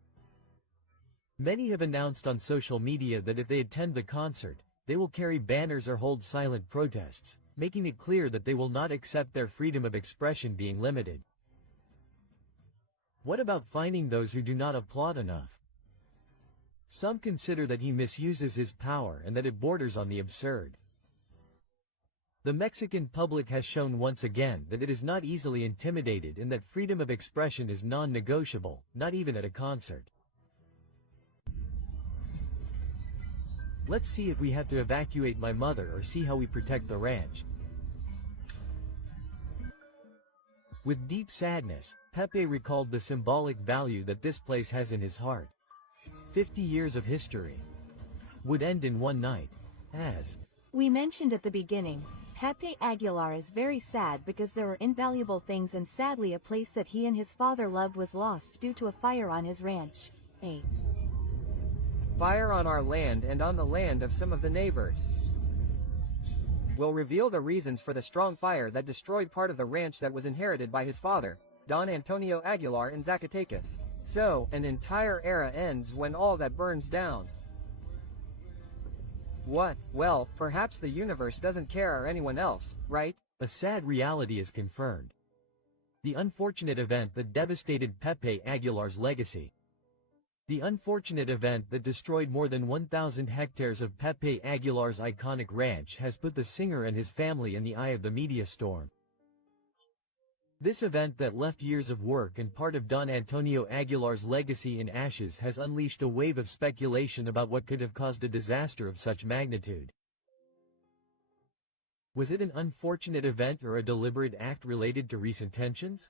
Many have announced on social media that if they attend the concert, they will carry banners or hold silent protests, making it clear that they will not accept their freedom of expression being limited. What about fining those who do not applaud enough? Some consider that he misuses his power and that it borders on the absurd. The Mexican public has shown once again that it is not easily intimidated and that freedom of expression is non-negotiable, not even at a concert. Let's see if we have to evacuate my mother or see how we protect the ranch. With deep sadness, Pepe recalled the symbolic value that this place has in his heart. 50 years of history would end in one night, as we mentioned at the beginning. Pepe Aguilar is very sad because there were invaluable things and sadly a place that he and his father loved was lost due to a fire on his ranch. A fire on our land and on the land of some of the neighbors. We'll reveal the reasons for the strong fire that destroyed part of the ranch that was inherited by his father, Don Antonio Aguilar in Zacatecas. So, an entire era ends when all that burns down. What? Well, perhaps the universe doesn't care or anyone else, right? A sad reality is confirmed. The unfortunate event that devastated Pepe Aguilar's legacy. The unfortunate event that destroyed more than 1,000 hectares of Pepe Aguilar's iconic ranch has put the singer and his family in the eye of the media storm. This event that left years of work and part of Don Antonio Aguilar's legacy in ashes has unleashed a wave of speculation about what could have caused a disaster of such magnitude. Was it an unfortunate event or a deliberate act related to recent tensions?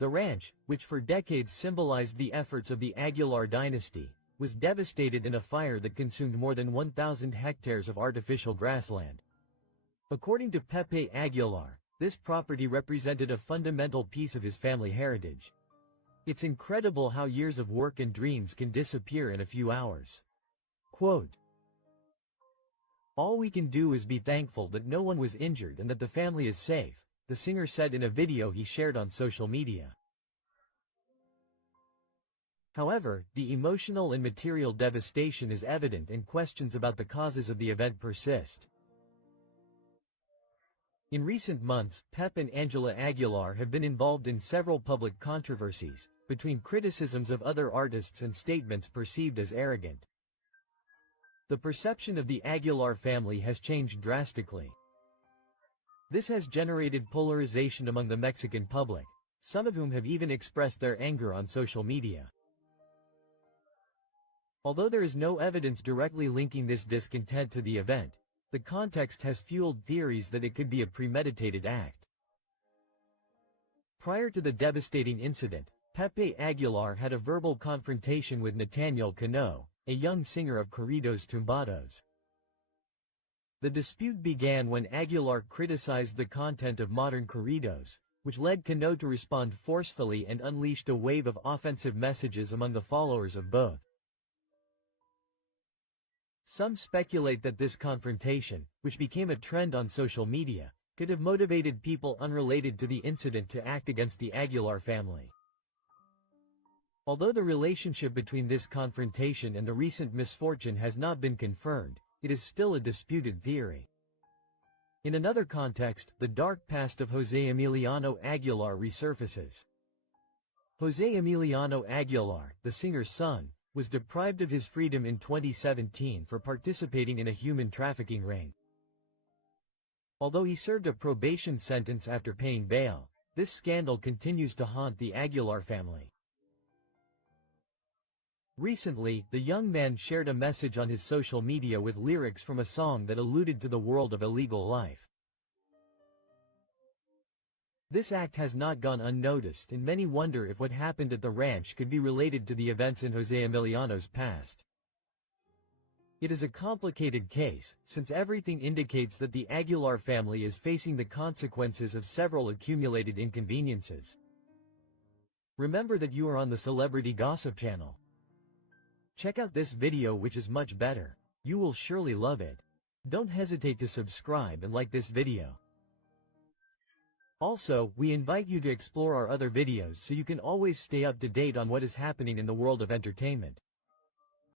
The ranch, which for decades symbolized the efforts of the Aguilar dynasty, was devastated in a fire that consumed more than 1,000 hectares of artificial grassland. According to Pepe Aguilar, this property represented a fundamental piece of his family heritage. It's incredible how years of work and dreams can disappear in a few hours. Quote, "All we can do is be thankful that no one was injured and that the family is safe," the singer said in a video he shared on social media. However, the emotional and material devastation is evident and questions about the causes of the event persist. In recent months, Pepe and Ángela Aguilar have been involved in several public controversies, between criticisms of other artists and statements perceived as arrogant. The perception of the Aguilar family has changed drastically. This has generated polarization among the Mexican public, some of whom have even expressed their anger on social media. Although there is no evidence directly linking this discontent to the event, the context has fueled theories that it could be a premeditated act. Prior to the devastating incident, Pepe Aguilar had a verbal confrontation with Nathaniel Cano, a young singer of corridos tumbados. The dispute began when Aguilar criticized the content of modern corridos, which led Cano to respond forcefully and unleashed a wave of offensive messages among the followers of both. Some speculate that this confrontation, which became a trend on social media, could have motivated people unrelated to the incident to act against the Aguilar family. Although the relationship between this confrontation and the recent misfortune has not been confirmed, it is still a disputed theory. In another context, the dark past of José Emiliano Aguilar resurfaces. José Emiliano Aguilar, the singer's son, was deprived of his freedom in 2017 for participating in a human trafficking ring. Although he served a probation sentence after paying bail, this scandal continues to haunt the Aguilar family. Recently, the young man shared a message on his social media with lyrics from a song that alluded to the world of illegal life. This act has not gone unnoticed, and many wonder if what happened at the ranch could be related to the events in Jose Emiliano's past. It is a complicated case, since everything indicates that the Aguilar family is facing the consequences of several accumulated inconveniences. Remember that you are on the Celebrity Gossip channel. Check out this video, which is much better. You will surely love it. Don't hesitate to subscribe and like this video. Also, we invite you to explore our other videos so you can always stay up to date on what is happening in the world of entertainment.